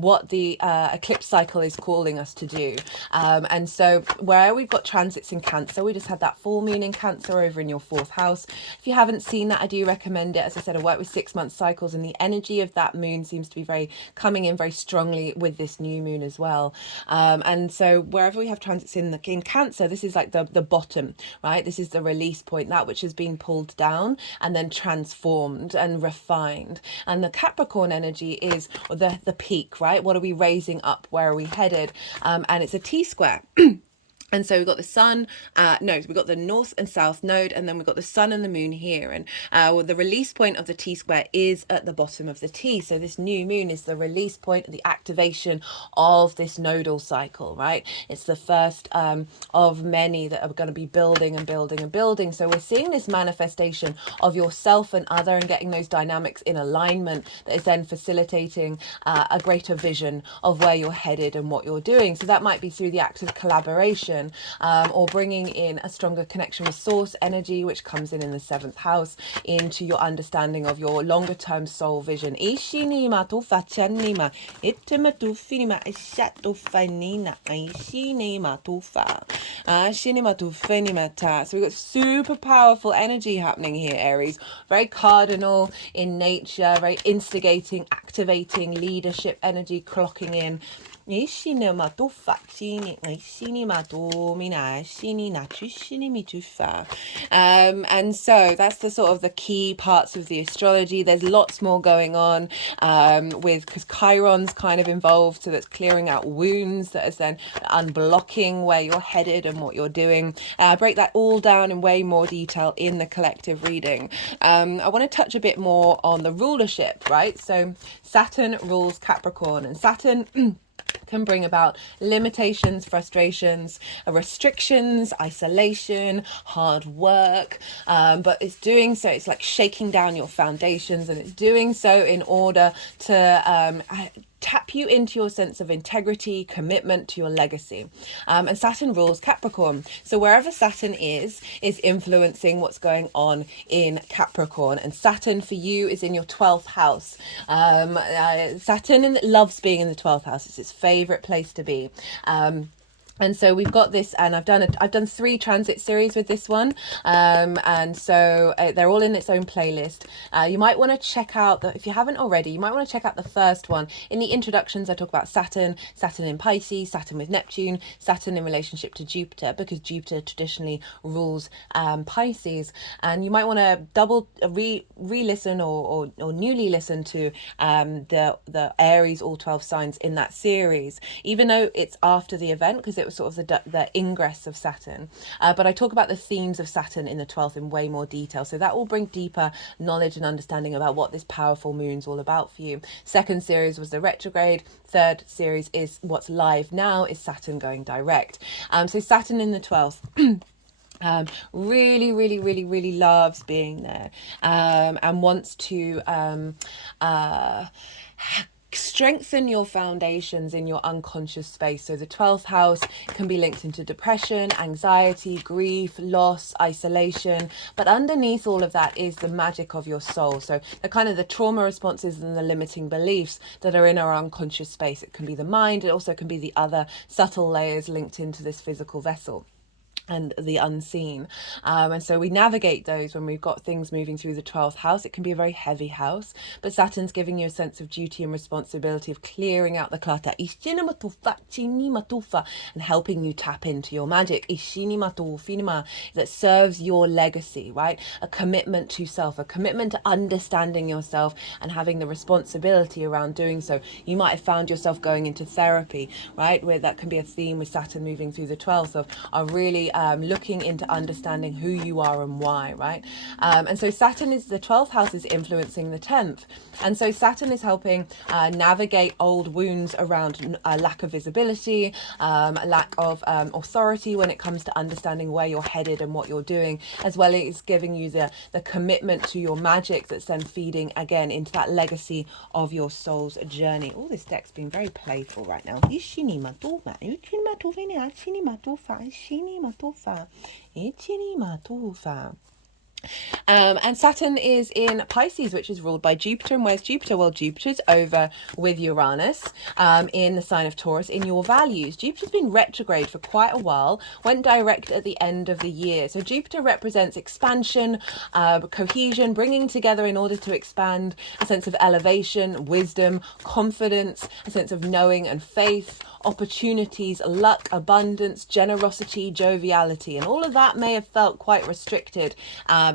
what the eclipse cycle is calling us to do. And so where we've got transits in Cancer, we just had that full moon in Cancer over in your 4th house. If you haven't seen that, I do recommend it. As I said, I work with 6-month cycles, and the energy of that moon seems to be coming in very strongly with this new moon as well. And so wherever we have transits in Cancer, this is like the bottom, right? This is the release point, that which has been pulled down and then transformed and refined. And the Capricorn energy is the peak, right? What are we raising up? Where are we headed? And it's a T-square. And so we've got the sun, we've got the North and South node, and then we've got the sun and the moon here. And the release point of the T-square is at the bottom of the T. So this new moon is the release point, the activation of this nodal cycle, right? It's the first of many that are going to be building and building and building. So we're seeing this manifestation of yourself and other, and getting those dynamics in alignment that is then facilitating a greater vision of where you're headed and what you're doing. So that might be through the act of collaboration, or bringing in a stronger connection with source energy, which comes in the 7th house, into your understanding of your longer term soul vision. So we've got super powerful energy happening here, Aries. Very cardinal in nature, very instigating, activating leadership energy clocking in. And so that's the sort of the key parts of the astrology. There's lots more going on because Chiron's kind of involved, so that's clearing out wounds, that is then unblocking where you're headed and what you're doing. Break that all down in way more detail in the collective reading. I want to touch a bit more on the rulership, right? So Saturn rules Capricorn, and Saturn can bring about limitations, frustrations, restrictions, isolation, hard work, but it's doing so, it's like shaking down your foundations, and it's doing so in order to tap you into your sense of integrity, commitment to your legacy. And Saturn rules Capricorn. So wherever Saturn is influencing what's going on in Capricorn. And Saturn for you is in your 12th house. Saturn loves being in the 12th house. It's its favorite place to be. And so we've got this, and I've done 3 transit series with this one, and so they're all in its own playlist. You might want to check out if you haven't already, you might want to check out the first one. In the introductions, I talk about Saturn in Pisces, Saturn with Neptune, Saturn in relationship to Jupiter, because Jupiter traditionally rules Pisces. And you might want to re-listen or newly listen to the Aries all 12 signs in that series, even though it's after the event, because it was sort of the ingress of Saturn. But I talk about the themes of Saturn in the 12th in way more detail. So that will bring deeper knowledge and understanding about what this powerful moon's all about for you. Second series was the retrograde. Third series is what's live now, is Saturn going direct. So Saturn in the 12th. Really loves being there, and wants to strengthen your foundations in your unconscious space. So the 12th house can be linked into depression, anxiety, grief, loss, isolation. But underneath all of that is the magic of your soul. So the kind of the trauma responses and the limiting beliefs that are in our unconscious space. It can be the mind. It also can be the other subtle layers linked into this physical vessel and the unseen. And so we navigate those when we've got things moving through the 12th house. It can be a very heavy house, but Saturn's giving you a sense of duty and responsibility of clearing out the clutter and helping you tap into your magic that serves your legacy, right? A commitment to self, a commitment to understanding yourself and having the responsibility around doing so. You might have found yourself going into therapy, right? Where that can be a theme with Saturn moving through the 12th of really looking into understanding who you are and why, right? And so Saturn is, the 12th house is influencing the 10th. And so Saturn is helping navigate old wounds around lack of visibility, lack of authority when it comes to understanding where you're headed and what you're doing, as well as giving you the commitment to your magic that's then feeding again into that legacy of your soul's journey. Oh, this deck's been very playful right now. And Saturn is in Pisces, which is ruled by Jupiter. And where's Jupiter? Well, Jupiter's over with Uranus in the sign of Taurus in your values. Jupiter's been retrograde for quite a while, went direct at the end of the year. So Jupiter represents expansion, cohesion, bringing together in order to expand, a sense of elevation, wisdom, confidence, a sense of knowing and faith, opportunities, luck, abundance, generosity, joviality. And all of that may have felt quite restricted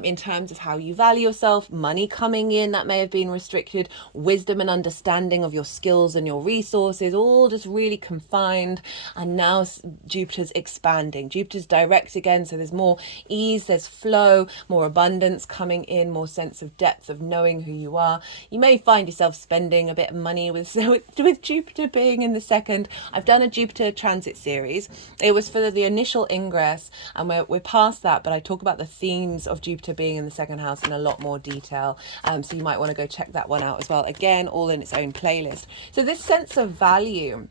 in terms of how you value yourself, money coming in that may have been restricted, wisdom and understanding of your skills and your resources, all just really confined. And now Jupiter's expanding. Jupiter's direct again, so there's more ease, there's flow, more abundance coming in, more sense of depth of knowing who you are. You may find yourself spending a bit of money with Jupiter being in the second. I've done a Jupiter transit series. It was for the initial ingress, and we're past that, but I talk about the themes of Jupiter being in the second house in a lot more detail. So you might want to go check that one out as well. Again, all in its own playlist. So this sense of value,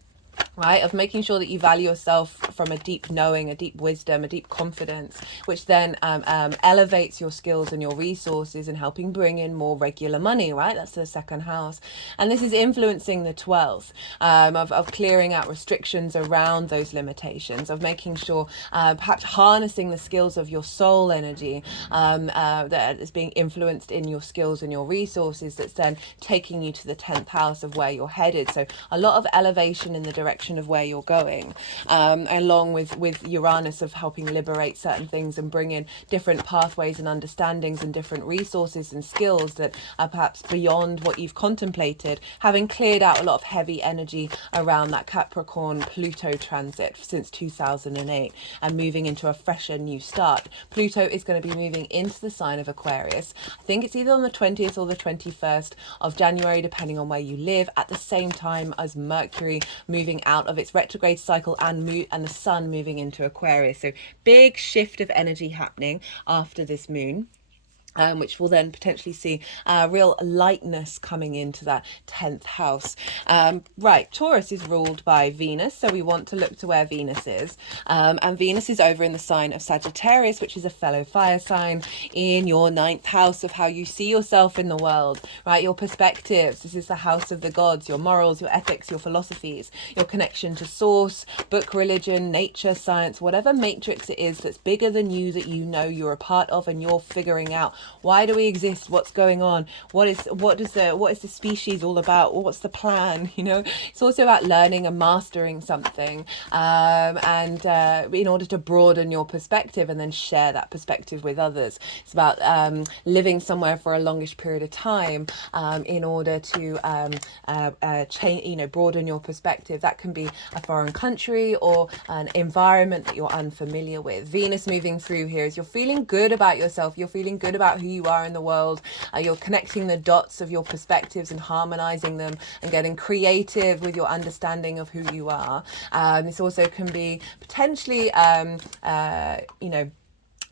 right, of making sure that you value yourself from a deep knowing, a deep wisdom, a deep confidence, which then elevates your skills and your resources and helping bring in more regular money, right? That's the second house. And this is influencing the 12th, of clearing out restrictions around those limitations, of making sure perhaps harnessing the skills of your soul energy that is being influenced in your skills and your resources, that's then taking you to the 10th house of where you're headed. So a lot of elevation in the direction of where you're going, along with Uranus of helping liberate certain things and bring in different pathways and understandings and different resources and skills that are perhaps beyond what you've contemplated, having cleared out a lot of heavy energy around that Capricorn Pluto transit since 2008 and moving into a fresher new start. Pluto is going to be moving into the sign of Aquarius. I think it's either on the 20th or the 21st of January, depending on where you live, at the same time as Mercury moving out of its retrograde cycle and the sun moving into Aquarius. So big shift of energy happening after this moon. Which will then potentially see real lightness coming into that 10th house. Right, Taurus is ruled by Venus, so we want to look to where Venus is. And Venus is over in the sign of Sagittarius, which is a fellow fire sign, in your 9th house of how you see yourself in the world, right? Your perspectives. This is the house of the gods, your morals, your ethics, your philosophies, your connection to source, book, religion, nature, science, whatever matrix it is that's bigger than you, that you know you're a part of and you're figuring out. Why do we exist? What's going on? What is the species all about? What's the plan? You know, it's also about learning and mastering something, and in order to broaden your perspective and then share that perspective with others. It's about living somewhere for a longish period of time in order to change, broaden your perspective. That can be a foreign country or an environment that you're unfamiliar with. Venus moving through here is you're feeling good about yourself. You're feeling good about who you are in the world. You're connecting the dots of your perspectives and harmonizing them and getting creative with your understanding of who you are. This also can be potentially,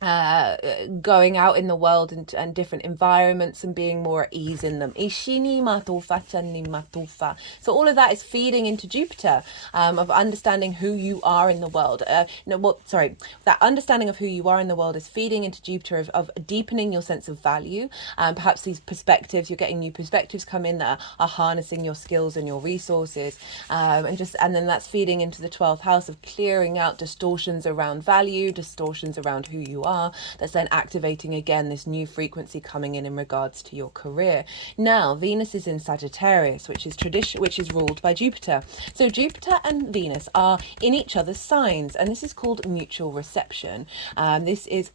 going out in the world and different environments and being more at ease in them. So all of that is feeding into Jupiter, of understanding who you are in the world. That understanding of who you are in the world is feeding into Jupiter, of deepening your sense of value. Perhaps these perspectives, you're getting new perspectives come in that are harnessing your skills and your resources, and then that's feeding into the 12th house of clearing out distortions around value, distortions around who you are. That's then activating again this new frequency coming in regards to your career. Now Venus is in Sagittarius, which is ruled by Jupiter. So Jupiter and Venus are in each other's signs, and this is called mutual reception. This is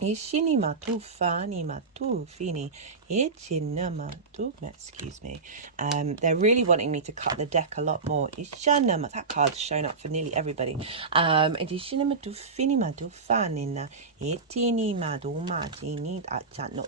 Ishini matu fani matu fini ichina matu. Excuse me. They're really wanting me to cut the deck a lot more. Ishana matu. That card's shown up for nearly everybody. Ishina matu fini matu fani na itini matu matini atano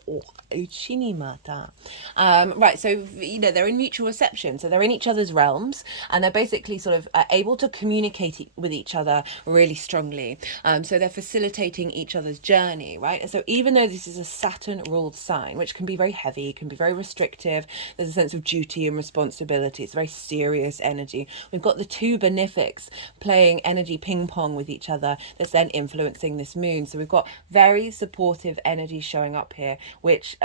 ishini mata. Right. So they're in mutual reception. So they're in each other's realms, and they're basically sort of able to communicate with each other really strongly. So they're facilitating each other's journey. Right. And so even though this is a Saturn ruled sign, which can be very heavy, can be very restrictive, there's a sense of duty and responsibility. It's a very serious energy. We've got the two benefics playing energy ping pong with each other that's then influencing this moon. So we've got very supportive energy showing up here, which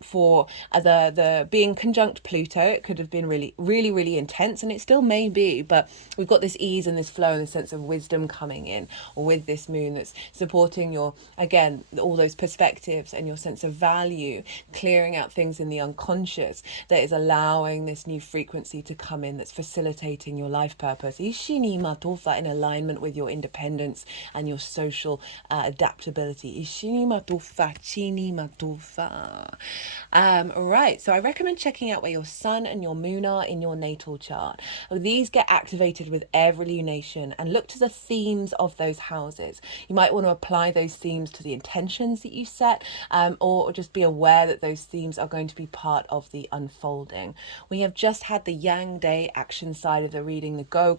for the being conjunct Pluto, it could have been really intense, and it still may be, but we've got this ease and this flow and this sense of wisdom coming in with this moon that's supporting your, again, all those perspectives and your sense of value, clearing out things in the unconscious that is allowing this new frequency to come in, that's facilitating your life purpose. Ishini matofa, in alignment with your independence and your social adaptability. Ishini matofa, chini matofa. Right, so I recommend checking out where your sun and your moon are in your natal chart. These get activated with every lunation, and look to the themes of those houses. You might want to apply those themes to the intentions that you set, or just be aware that those themes are going to be part of the unfolding. We have just had the Yang Day action side of the reading, the go,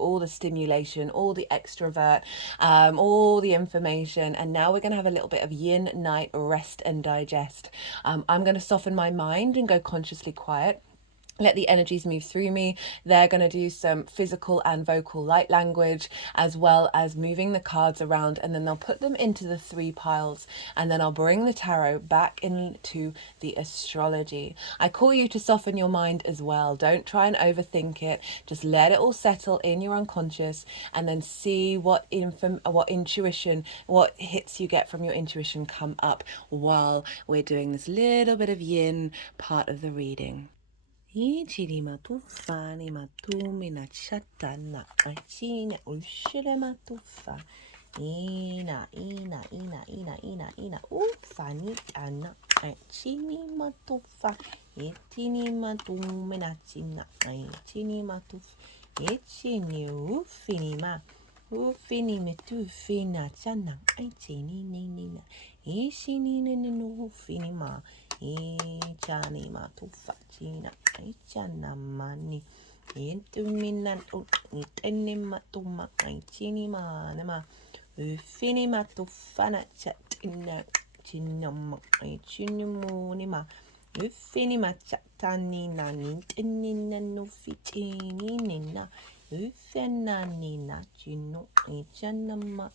all the stimulation, all the extrovert, all the information, and now we're going to have a little bit of yin night rest and digest. I'm going to soften my mind and go consciously quiet. Let the energies move through me. They're going to do some physical and vocal light language, as well as moving the cards around, and then they'll put them into the 3 piles, and then I'll bring the tarot back into the astrology. I call you to soften your mind as well. Don't try and overthink it. Just let it all settle in your unconscious, and then see what intuition, what hits you get from your intuition come up while we're doing this little bit of yin part of the reading. Ichiri matufa ni matumi na chata na achina ushire matufa ina ufa ni ana achini matufa itini matume na china achini matufa ichini ufini metufi na chana achini nina ishini nina ufini ma ichani matufa china ichana mani intumina iteni matuma ichini manema ufini matufana chatina chinama ichini munima ufini machatani na ninteni nanufitini nina ufena nina chino ichanama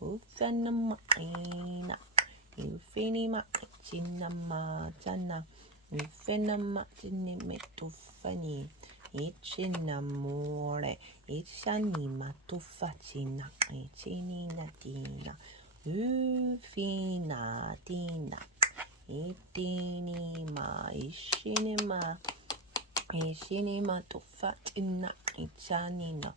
ufanama ina ufini machinama chana ufenama metufani ichinamore ichanima tufachina ichinina tina ufina tina itinima ishinima tufatina ichanina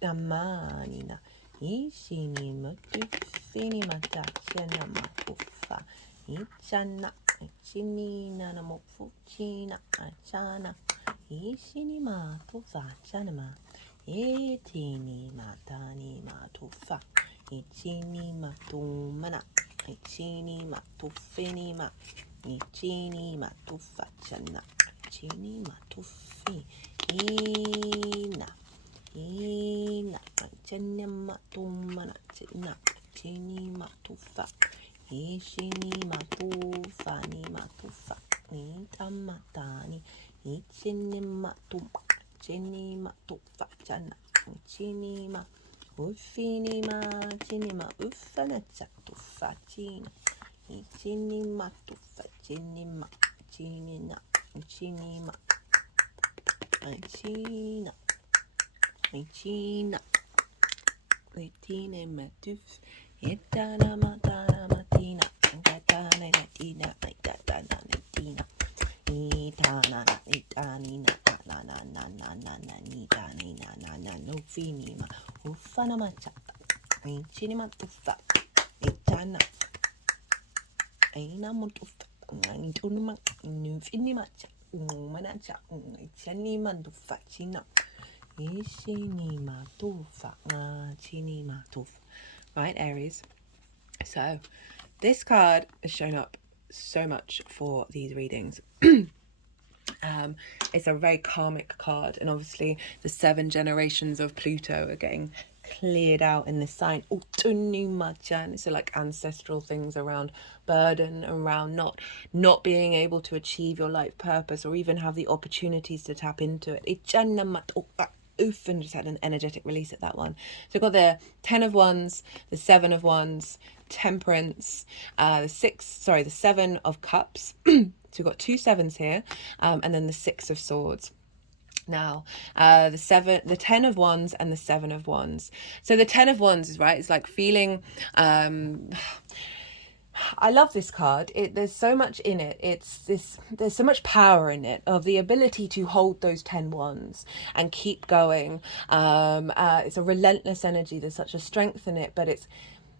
namanina ishinima tufinima tachana matufa ichana Chinina namofuchina achana ishini matufa chanama etini matani matufa ichini matumana ichini matufini ma ichini matufa chana ichini matufi ina chanya matumana china chini matufa, ishini matufa, ni matufa, ni tamatani, ichini matufa, chini matufa, chana, chini ma, ufini ma, chini ma, ufana chatufa, china, ichini matufa, chini ma, chini na, chini ma, china, china. Latine matuf, etana matana matina, gatana latina, gatana latina, itana, itanina, na na na na na na, nitanina, na na no finima, ufana machata, inchinima tufa, etana, aina mutufa, intunuma, nufinima, manacha, chanima tufa, china. Right, Aries. So this card has shown up so much for these readings. It's a very karmic card, and obviously the 7 generations of Pluto are getting cleared out in this sign. So like ancestral things around burden, around not being able to achieve your life purpose or even have the opportunities to tap into it. Oof, and just had an energetic release at that one. So we've got the 10 of Wands, the 7 of Wands, Temperance, the 7 of Cups. So we've got 2 sevens here, and then the 6 of Swords. Now, the 10 of Wands and the 7 of Wands. So the 10 of Wands is right. It's like feeling. I love this card. There's so much in it. There's so much power in it, of the ability to hold those 10 wands and keep going. It's a relentless energy. There's such a strength in it, but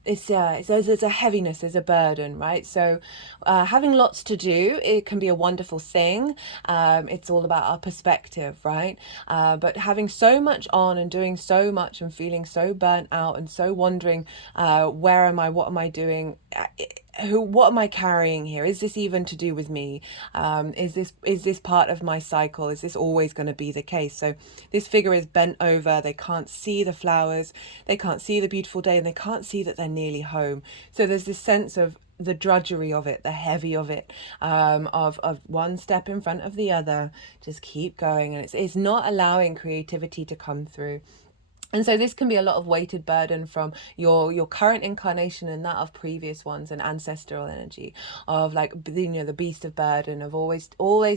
there's a heaviness, there's a burden, right? So having lots to do, it can be a wonderful thing. It's all about our perspective, right? But having so much on and doing so much and feeling so burnt out and so wondering, where am I, what am I doing, what am I carrying here? Is this even to do with me? Is this part of my cycle? Is this always going to be the case? So this figure is bent over. They can't see the flowers. They can't see the beautiful day, and they can't see that they're nearly home. So there's this sense of the drudgery of it, the heavy of it, of one step in front of the other. Just keep going, and it's not allowing creativity to come through. And so this can be a lot of weighted burden from your current incarnation and that of previous ones, and ancestral energy of like, the beast of burden of always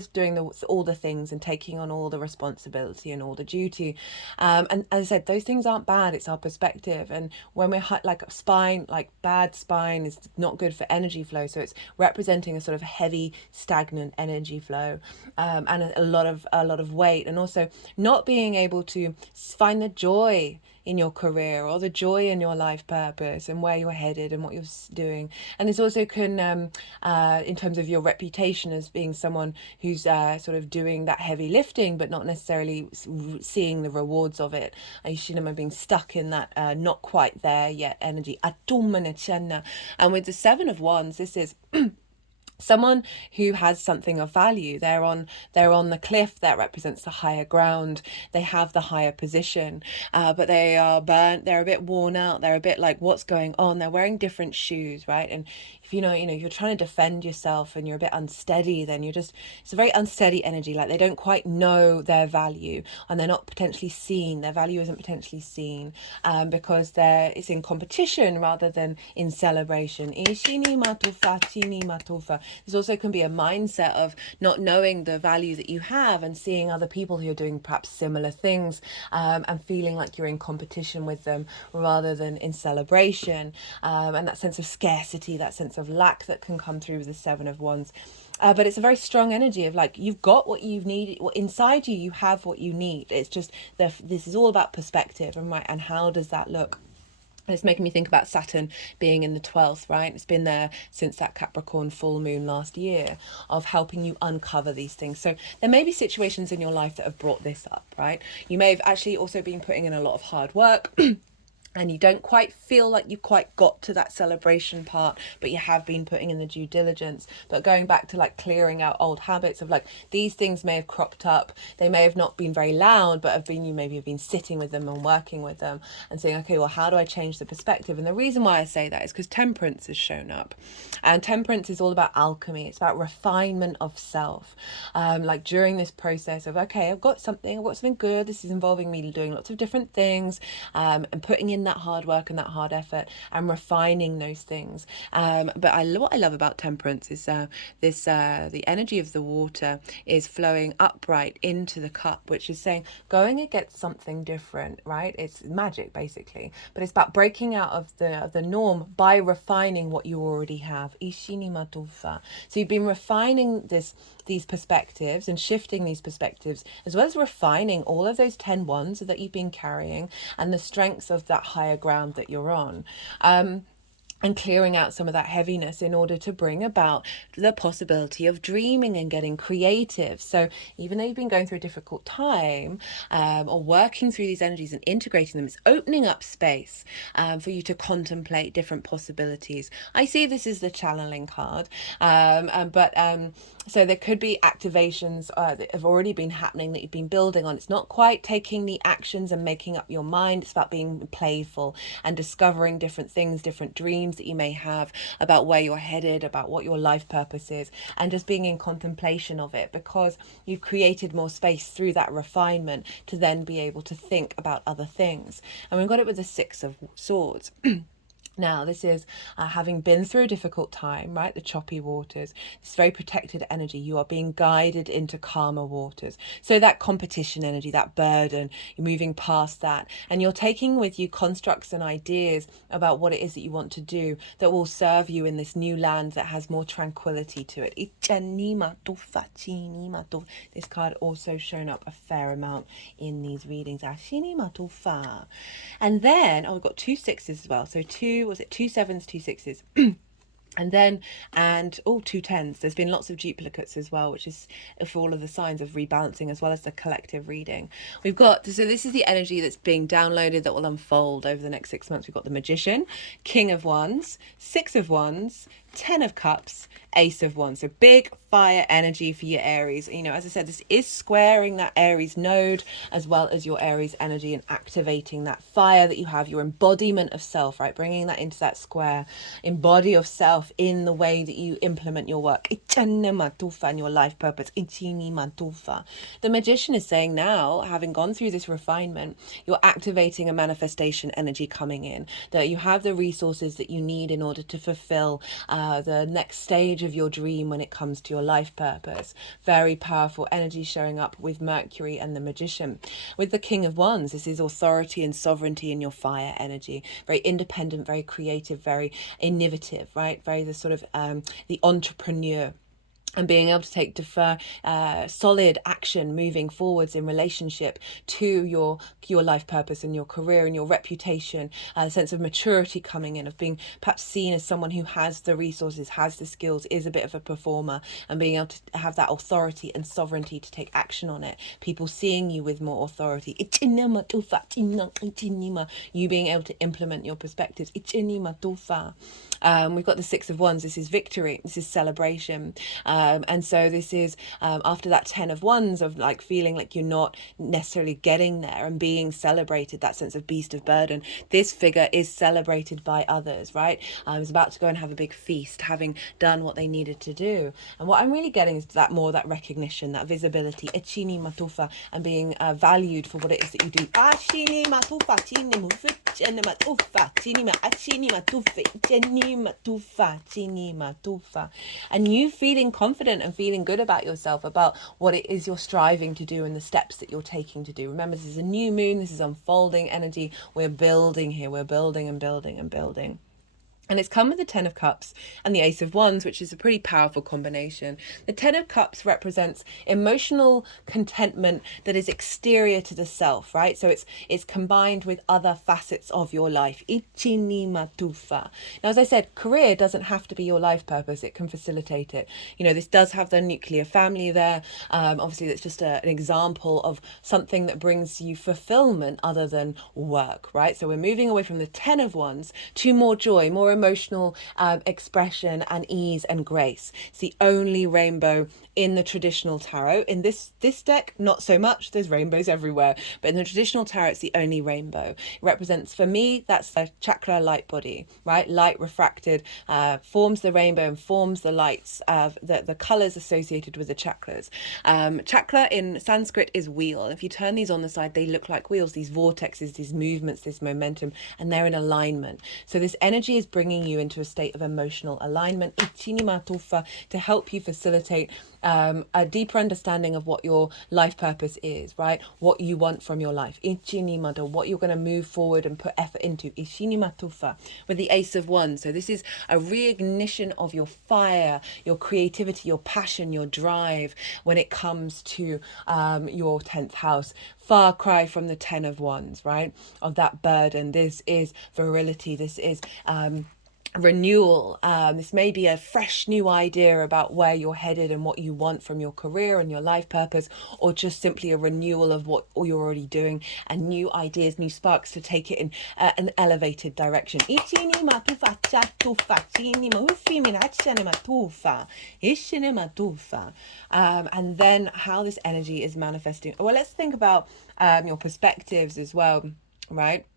doing all the things and taking on all the responsibility and all the duty. And as I said, those things aren't bad. It's our perspective. And when we're like spine, like bad spine is not good for energy flow. So it's representing a sort of heavy, stagnant energy flow, and a lot of weight, and also not being able to find the joy in your career or the joy in your life purpose and where you're headed and what you're doing. And this also can, in terms of your reputation as being someone who's sort of doing that heavy lifting but not necessarily seeing the rewards of it. Being stuck in that not quite there yet energy. And with the 7 of Wands, this is someone who has something of value. They're on the cliff that represents the higher ground. They have the higher position, but they are burnt. They're a bit worn out. They're a bit like, what's going on? They're wearing different shoes, right? And if if you're trying to defend yourself and you're a bit unsteady, then it's a very unsteady energy. Like they don't quite know their value, and they're not potentially seen. Their value isn't potentially seen, because it's in competition rather than in celebration. This also can be a mindset of not knowing the value that you have and seeing other people who are doing perhaps similar things, and feeling like you're in competition with them rather than in celebration, and that sense of scarcity, that sense of lack that can come through with the 7 of Wands. But it's a very strong energy of like, you've got what you need inside you. You have what you need. It's just this is all about perspective and how does that look? And it's making me think about Saturn being in the 12th, right? It's been there since that Capricorn full moon last year, of helping you uncover these things. So there may be situations in your life that have brought this up, right? You may have actually also been putting in a lot of hard work and you don't quite feel like you quite got to that celebration part, but you have been putting in the due diligence. But going back to like clearing out old habits of like, these things may have cropped up, they may have not been very loud, but have been, you maybe have been sitting with them and working with them and saying, okay, well, how do I change the perspective? And the reason why I say that is because temperance has shown up, and temperance is all about alchemy. It's about refinement of self. Like during this process of, okay, I've got something good, this is involving me doing lots of different things, and putting in that hard work and that hard effort and refining those things. But what I love about temperance is the energy of the water is flowing upright into the cup, which is saying going against something different, right? It's magic basically, but it's about breaking out of the norm by refining what you already have. Ishini matufa. So you've been refining these perspectives and shifting these perspectives, as well as refining all of those 10 wands that you've been carrying and the strengths of that higher ground that you're on. And clearing out some of that heaviness in order to bring about the possibility of dreaming and getting creative. So even though you've been going through a difficult time, or working through these energies and integrating them, it's opening up space for you to contemplate different possibilities. I see this as the channeling card, so there could be activations that have already been happening that you've been building on. It's not quite taking the actions and making up your mind. It's about being playful and discovering different things, different dreams that you may have about where you're headed, about what your life purpose is, and just being in contemplation of it, because you've created more space through that refinement to then be able to think about other things. And we've got it with the Six of Swords. Now, this is having been through a difficult time, right? The choppy waters, this very protected energy. You are being guided into calmer waters. So that competition energy, that burden, you're moving past that. And you're taking with you constructs and ideas about what it is that you want to do that will serve you in this new land that has more tranquility to it. This card also shown up a fair amount in these readings. And then, we've got 2 sixes as well. So 2 sevens, 2 sixes. And then, and 2 tens. There's been lots of duplicates as well, which is for all of the signs of rebalancing, as well as the collective reading. We've got, so this is the energy that's being downloaded that will unfold over the next 6 months. We've got the Magician, King of Wands, 6 of Wands, 10 of Cups, Ace of Wands. So big fire energy for your Aries. You know, as I said, this is squaring that Aries node as well as your Aries energy and activating that fire that you have, your embodiment of self, right? Bringing that into that square, embody of self in the way that you implement your work and your life purpose. The Magician is saying now, having gone through this refinement, you're activating a manifestation energy coming in, that you have the resources that you need in order to fulfill the next stage of your dream when it comes to your life purpose. Very powerful energy showing up with Mercury and the Magician. With the King of Wands, this is authority and sovereignty in your fire energy. Very independent, very creative, very innovative, right? Very the sort of the entrepreneur. And being able to take solid action moving forwards in relationship to your life purpose and your career and your reputation, a sense of maturity coming in, of being perhaps seen as someone who has the resources, has the skills, is a bit of a performer, and being able to have that authority and sovereignty to take action on it. People seeing you with more authority. You being able to implement your perspectives. We've got the Six of Wands. This is victory. This is celebration. And so this is after that 10 of Wands of like feeling like you're not necessarily getting there and being celebrated, that sense of beast of burden. This figure is celebrated by others, right? I was about to go and have a big feast, having done what they needed to do. And what I'm really getting is that recognition, that visibility, and being valued for what it is that you do. And you feeling confident and feeling good about yourself, about what it is you're striving to do and the steps that you're taking to do. Remember, this is a new moon, this is unfolding energy. We're building here, we're building and building and building. And it's come with the Ten of Cups and the Ace of Wands, which is a pretty powerful combination. The Ten of Cups represents emotional contentment that is exterior to the self, right? So it's combined with other facets of your life. Ichini matufa. Now, as I said, career doesn't have to be your life purpose. It can facilitate it. You know, this does have the nuclear family there. Obviously, that's just an example of something that brings you fulfillment other than work, right? So we're moving away from the Ten of Wands to more joy, more emotional expression and ease and grace. It's the only rainbow in the traditional tarot. In this deck, not so much. There's rainbows everywhere, but in the traditional tarot, it's the only rainbow. It represents, for me, that's the chakra light body, right? Light refracted forms the rainbow and forms the lights of the colors associated with the chakras. Chakra in Sanskrit is wheel. If you turn these on the side, they look like wheels, these vortexes, these movements, this momentum, and they're in alignment. So this energy is bringing you into a state of emotional alignment to help you facilitate a deeper understanding of what your life purpose is, right? What you want from your life. What you're going to move forward and put effort into. With the Ace of Wands. So this is a reignition of your fire, your creativity, your passion, your drive when it comes to your 10th house. Far cry from the Ten of Wands, right? Of that burden. This is virility. This is renewal. This may be a fresh new idea about where you're headed and what you want from your career and your life purpose, or just simply a renewal of what you're already doing and new ideas, new sparks to take it in an elevated direction. And then how this energy is manifesting. Well, let's think about your perspectives as well, right?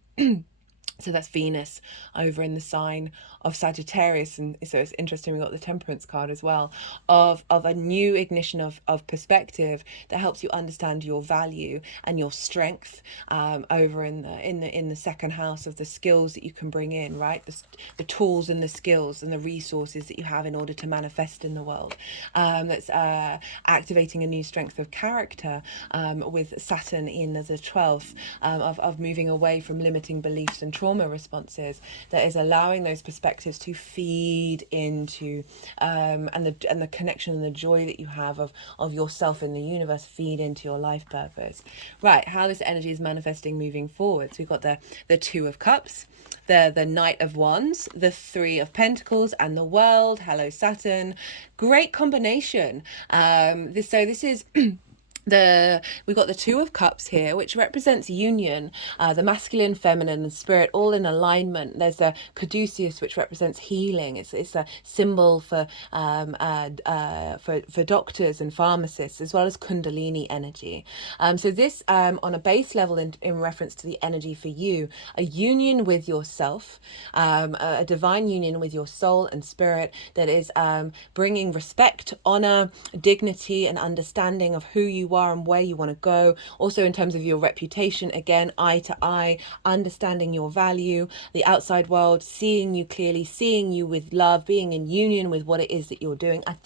So that's Venus over in the sign of Sagittarius. And so it's interesting, we got the Temperance card as well, of a new ignition of perspective that helps you understand your value and your strength over in the second house of the skills that you can bring in, right? The tools and the skills and the resources that you have in order to manifest in the world. That's activating a new strength of character with Saturn in the 12th, of moving away from limiting beliefs and trauma responses, that is allowing those perspectives to feed into and the connection and the joy that you have of yourself in the universe feed into your life purpose. Right, how this energy is manifesting moving forward. So we've got the Two of Cups, the Knight of Wands, the Three of Pentacles, and the World. Hello, Saturn. Great combination. This is we've got the Two of Cups here, which represents union, the masculine, feminine, and spirit all in alignment. There's the caduceus, which represents healing. It's a symbol for doctors and pharmacists, as well as Kundalini energy. So this, on a base level, in reference to the energy for you, a union with yourself, a divine union with your soul and spirit that is bringing respect, honor, dignity, and understanding of who you are and where you want to go. Also in terms of your reputation, again, eye to eye, understanding your value, the outside world seeing you clearly, seeing you with love, being in union with what it is that you're doing. Got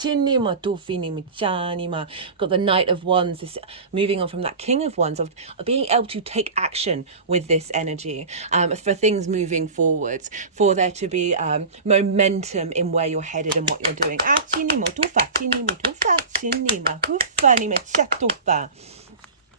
the Knight of Wands, this moving on from that King of Wands, of being able to take action with this energy for things moving forwards, for there to be momentum in where you're headed and what you're doing.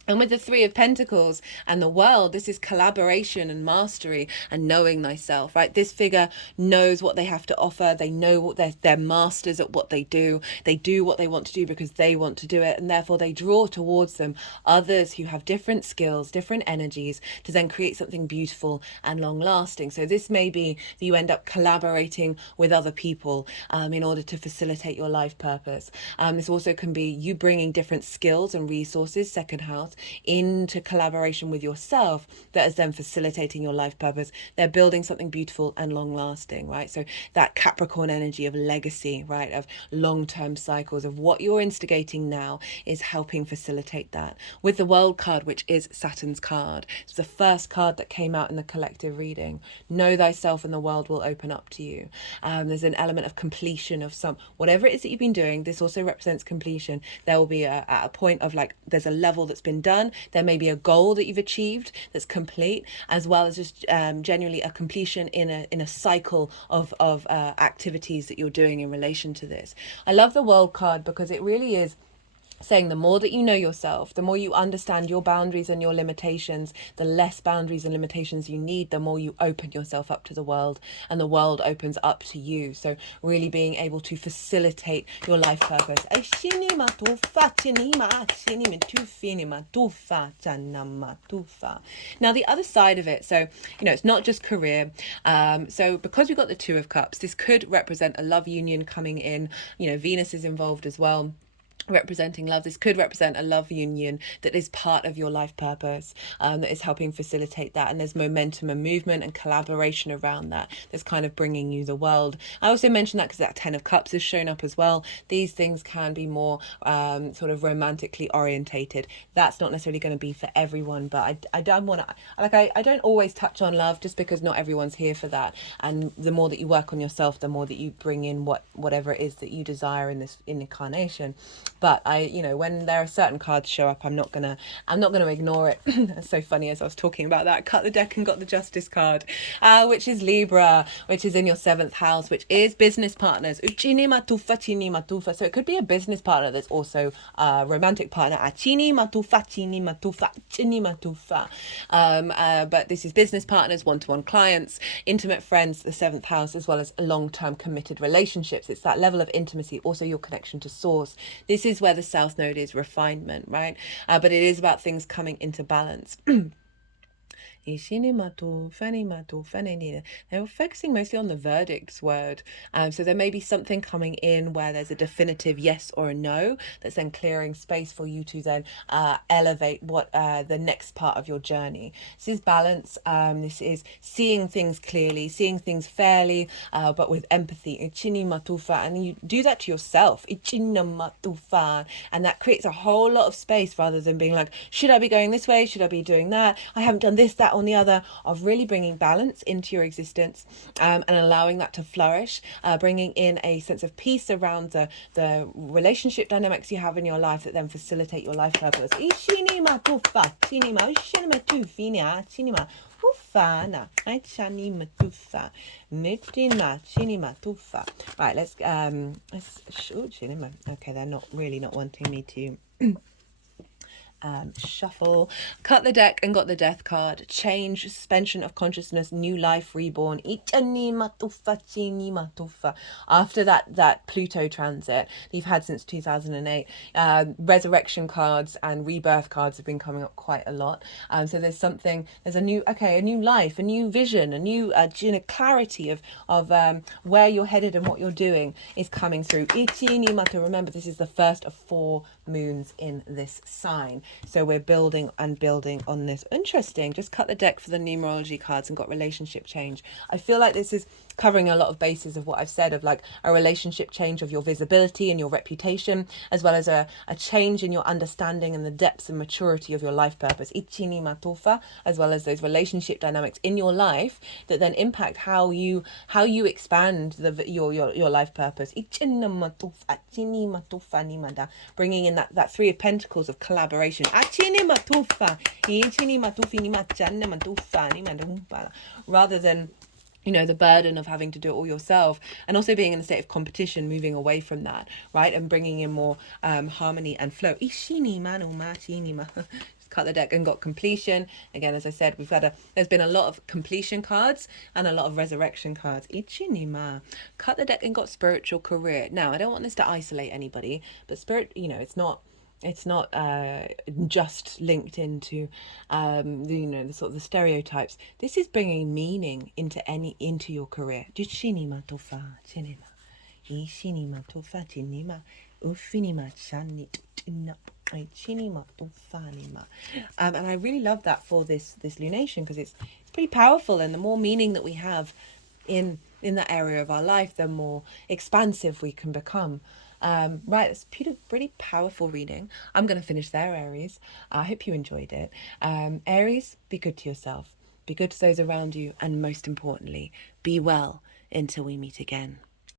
And with the Three of Pentacles and the World, this is collaboration and mastery and knowing thyself, right? This figure knows what they have to offer. They know what they're masters at what they do. They do what they want to do because they want to do it. And therefore they draw towards them others who have different skills, different energies to then create something beautiful and long lasting. So this may be that you end up collaborating with other people in order to facilitate your life purpose. This also can be you bringing different skills and resources, second house, into collaboration with yourself that is then facilitating your life purpose. They're building something beautiful and long lasting, right? So that Capricorn energy of legacy, right, of long-term cycles, of what you're instigating now is helping facilitate that. With the World card, which is Saturn's card, it's the first card that came out in the collective reading. Know thyself and the world will open up to you. There's an element of completion of whatever it is that you've been doing. This also represents completion. There will be a point of there's a level that's been done. There may be a goal that you've achieved that's complete, as well as just genuinely a completion in a cycle of activities that you're doing in relation to this. I love the World card because it really is saying the more that you know yourself, the more you understand your boundaries and your limitations, the less boundaries and limitations you need, the more you open yourself up to the world, and the world opens up to you. So really being able to facilitate your life purpose. Now the other side of it, so it's not just career. So because we've got the Two of Cups, this could represent a love union coming in. Venus is involved as well, representing love. This could represent a love union that is part of your life purpose, that is helping facilitate that, and there's momentum and movement and collaboration around that that's kind of bringing you the world. I also mentioned that because that Ten of Cups has shown up as well. These things can be more sort of romantically orientated. That's not necessarily going to be for everyone, but I don't want to, I don't always touch on love just because not everyone's here for that. And the more that you work on yourself, the more that you bring in whatever it is that you desire in this incarnation. But when there are certain cards show up, I'm not gonna ignore it. It's so funny, as I was talking about that, cut the deck and got the Justice card, which is Libra, which is in your 7th house, which is business partners. So it could be a business partner that's also a romantic partner. But this is business partners, one-to-one clients, intimate friends, the 7th house, as well as long-term committed relationships. It's that level of intimacy, also your connection to source. This is where the South Node is refinement, right? But it is about things coming into balance. They're focusing mostly on the verdicts word. So there may be something coming in where there's a definitive yes or a no that's then clearing space for you to then elevate what the next part of your journey. This is balance. This is seeing things clearly, seeing things fairly, but with empathy. And you do that to yourself. And that creates a whole lot of space, rather than being like, should I be going this way? Should I be doing that? I haven't done this, that, on the other. Of really bringing balance into your existence, and allowing that to flourish, bringing in a sense of peace around the relationship dynamics you have in your life that then facilitate your life purpose. Right, let's okay, they're not wanting me to shuffle. Cut the deck and got the Death card. Change, suspension of consciousness, new life, reborn. After that Pluto transit that you've had since 2008, resurrection cards and rebirth cards have been coming up quite a lot. So there's a new life, a new vision, a new clarity of where you're headed and what you're doing is coming through. Remember, this is the first of 4 moons in this sign. So we're building and building on this. Interesting. Just cut the deck for the numerology cards and got relationship change. I feel like this is covering a lot of bases of what I've said, of like a relationship change of your visibility and your reputation, as well as a change in your understanding and the depths and maturity of your life purpose. As well as those relationship dynamics in your life that then impact how you expand your life purpose. Bringing in that 3 of Pentacles of collaboration. Rather than the burden of having to do it all yourself, and also being in a state of competition, moving away from that, right, and bringing in more harmony and flow. Cut the deck and got completion. Again, as I said, there's been a lot of completion cards and a lot of resurrection cards. Cut the deck and got spiritual career. Now, I don't want this to isolate anybody, but spirit, it's not just linked into the sort of the stereotypes. This is bringing meaning into your career. And I really love that for this lunation, because it's pretty powerful, and the more meaning that we have in that area of our life, the more expansive we can become. Right, it's pretty powerful reading. I'm going to finish there, Aries. I hope you enjoyed it. Aries, be good to yourself, be good to those around you, and most importantly, be well until we meet again.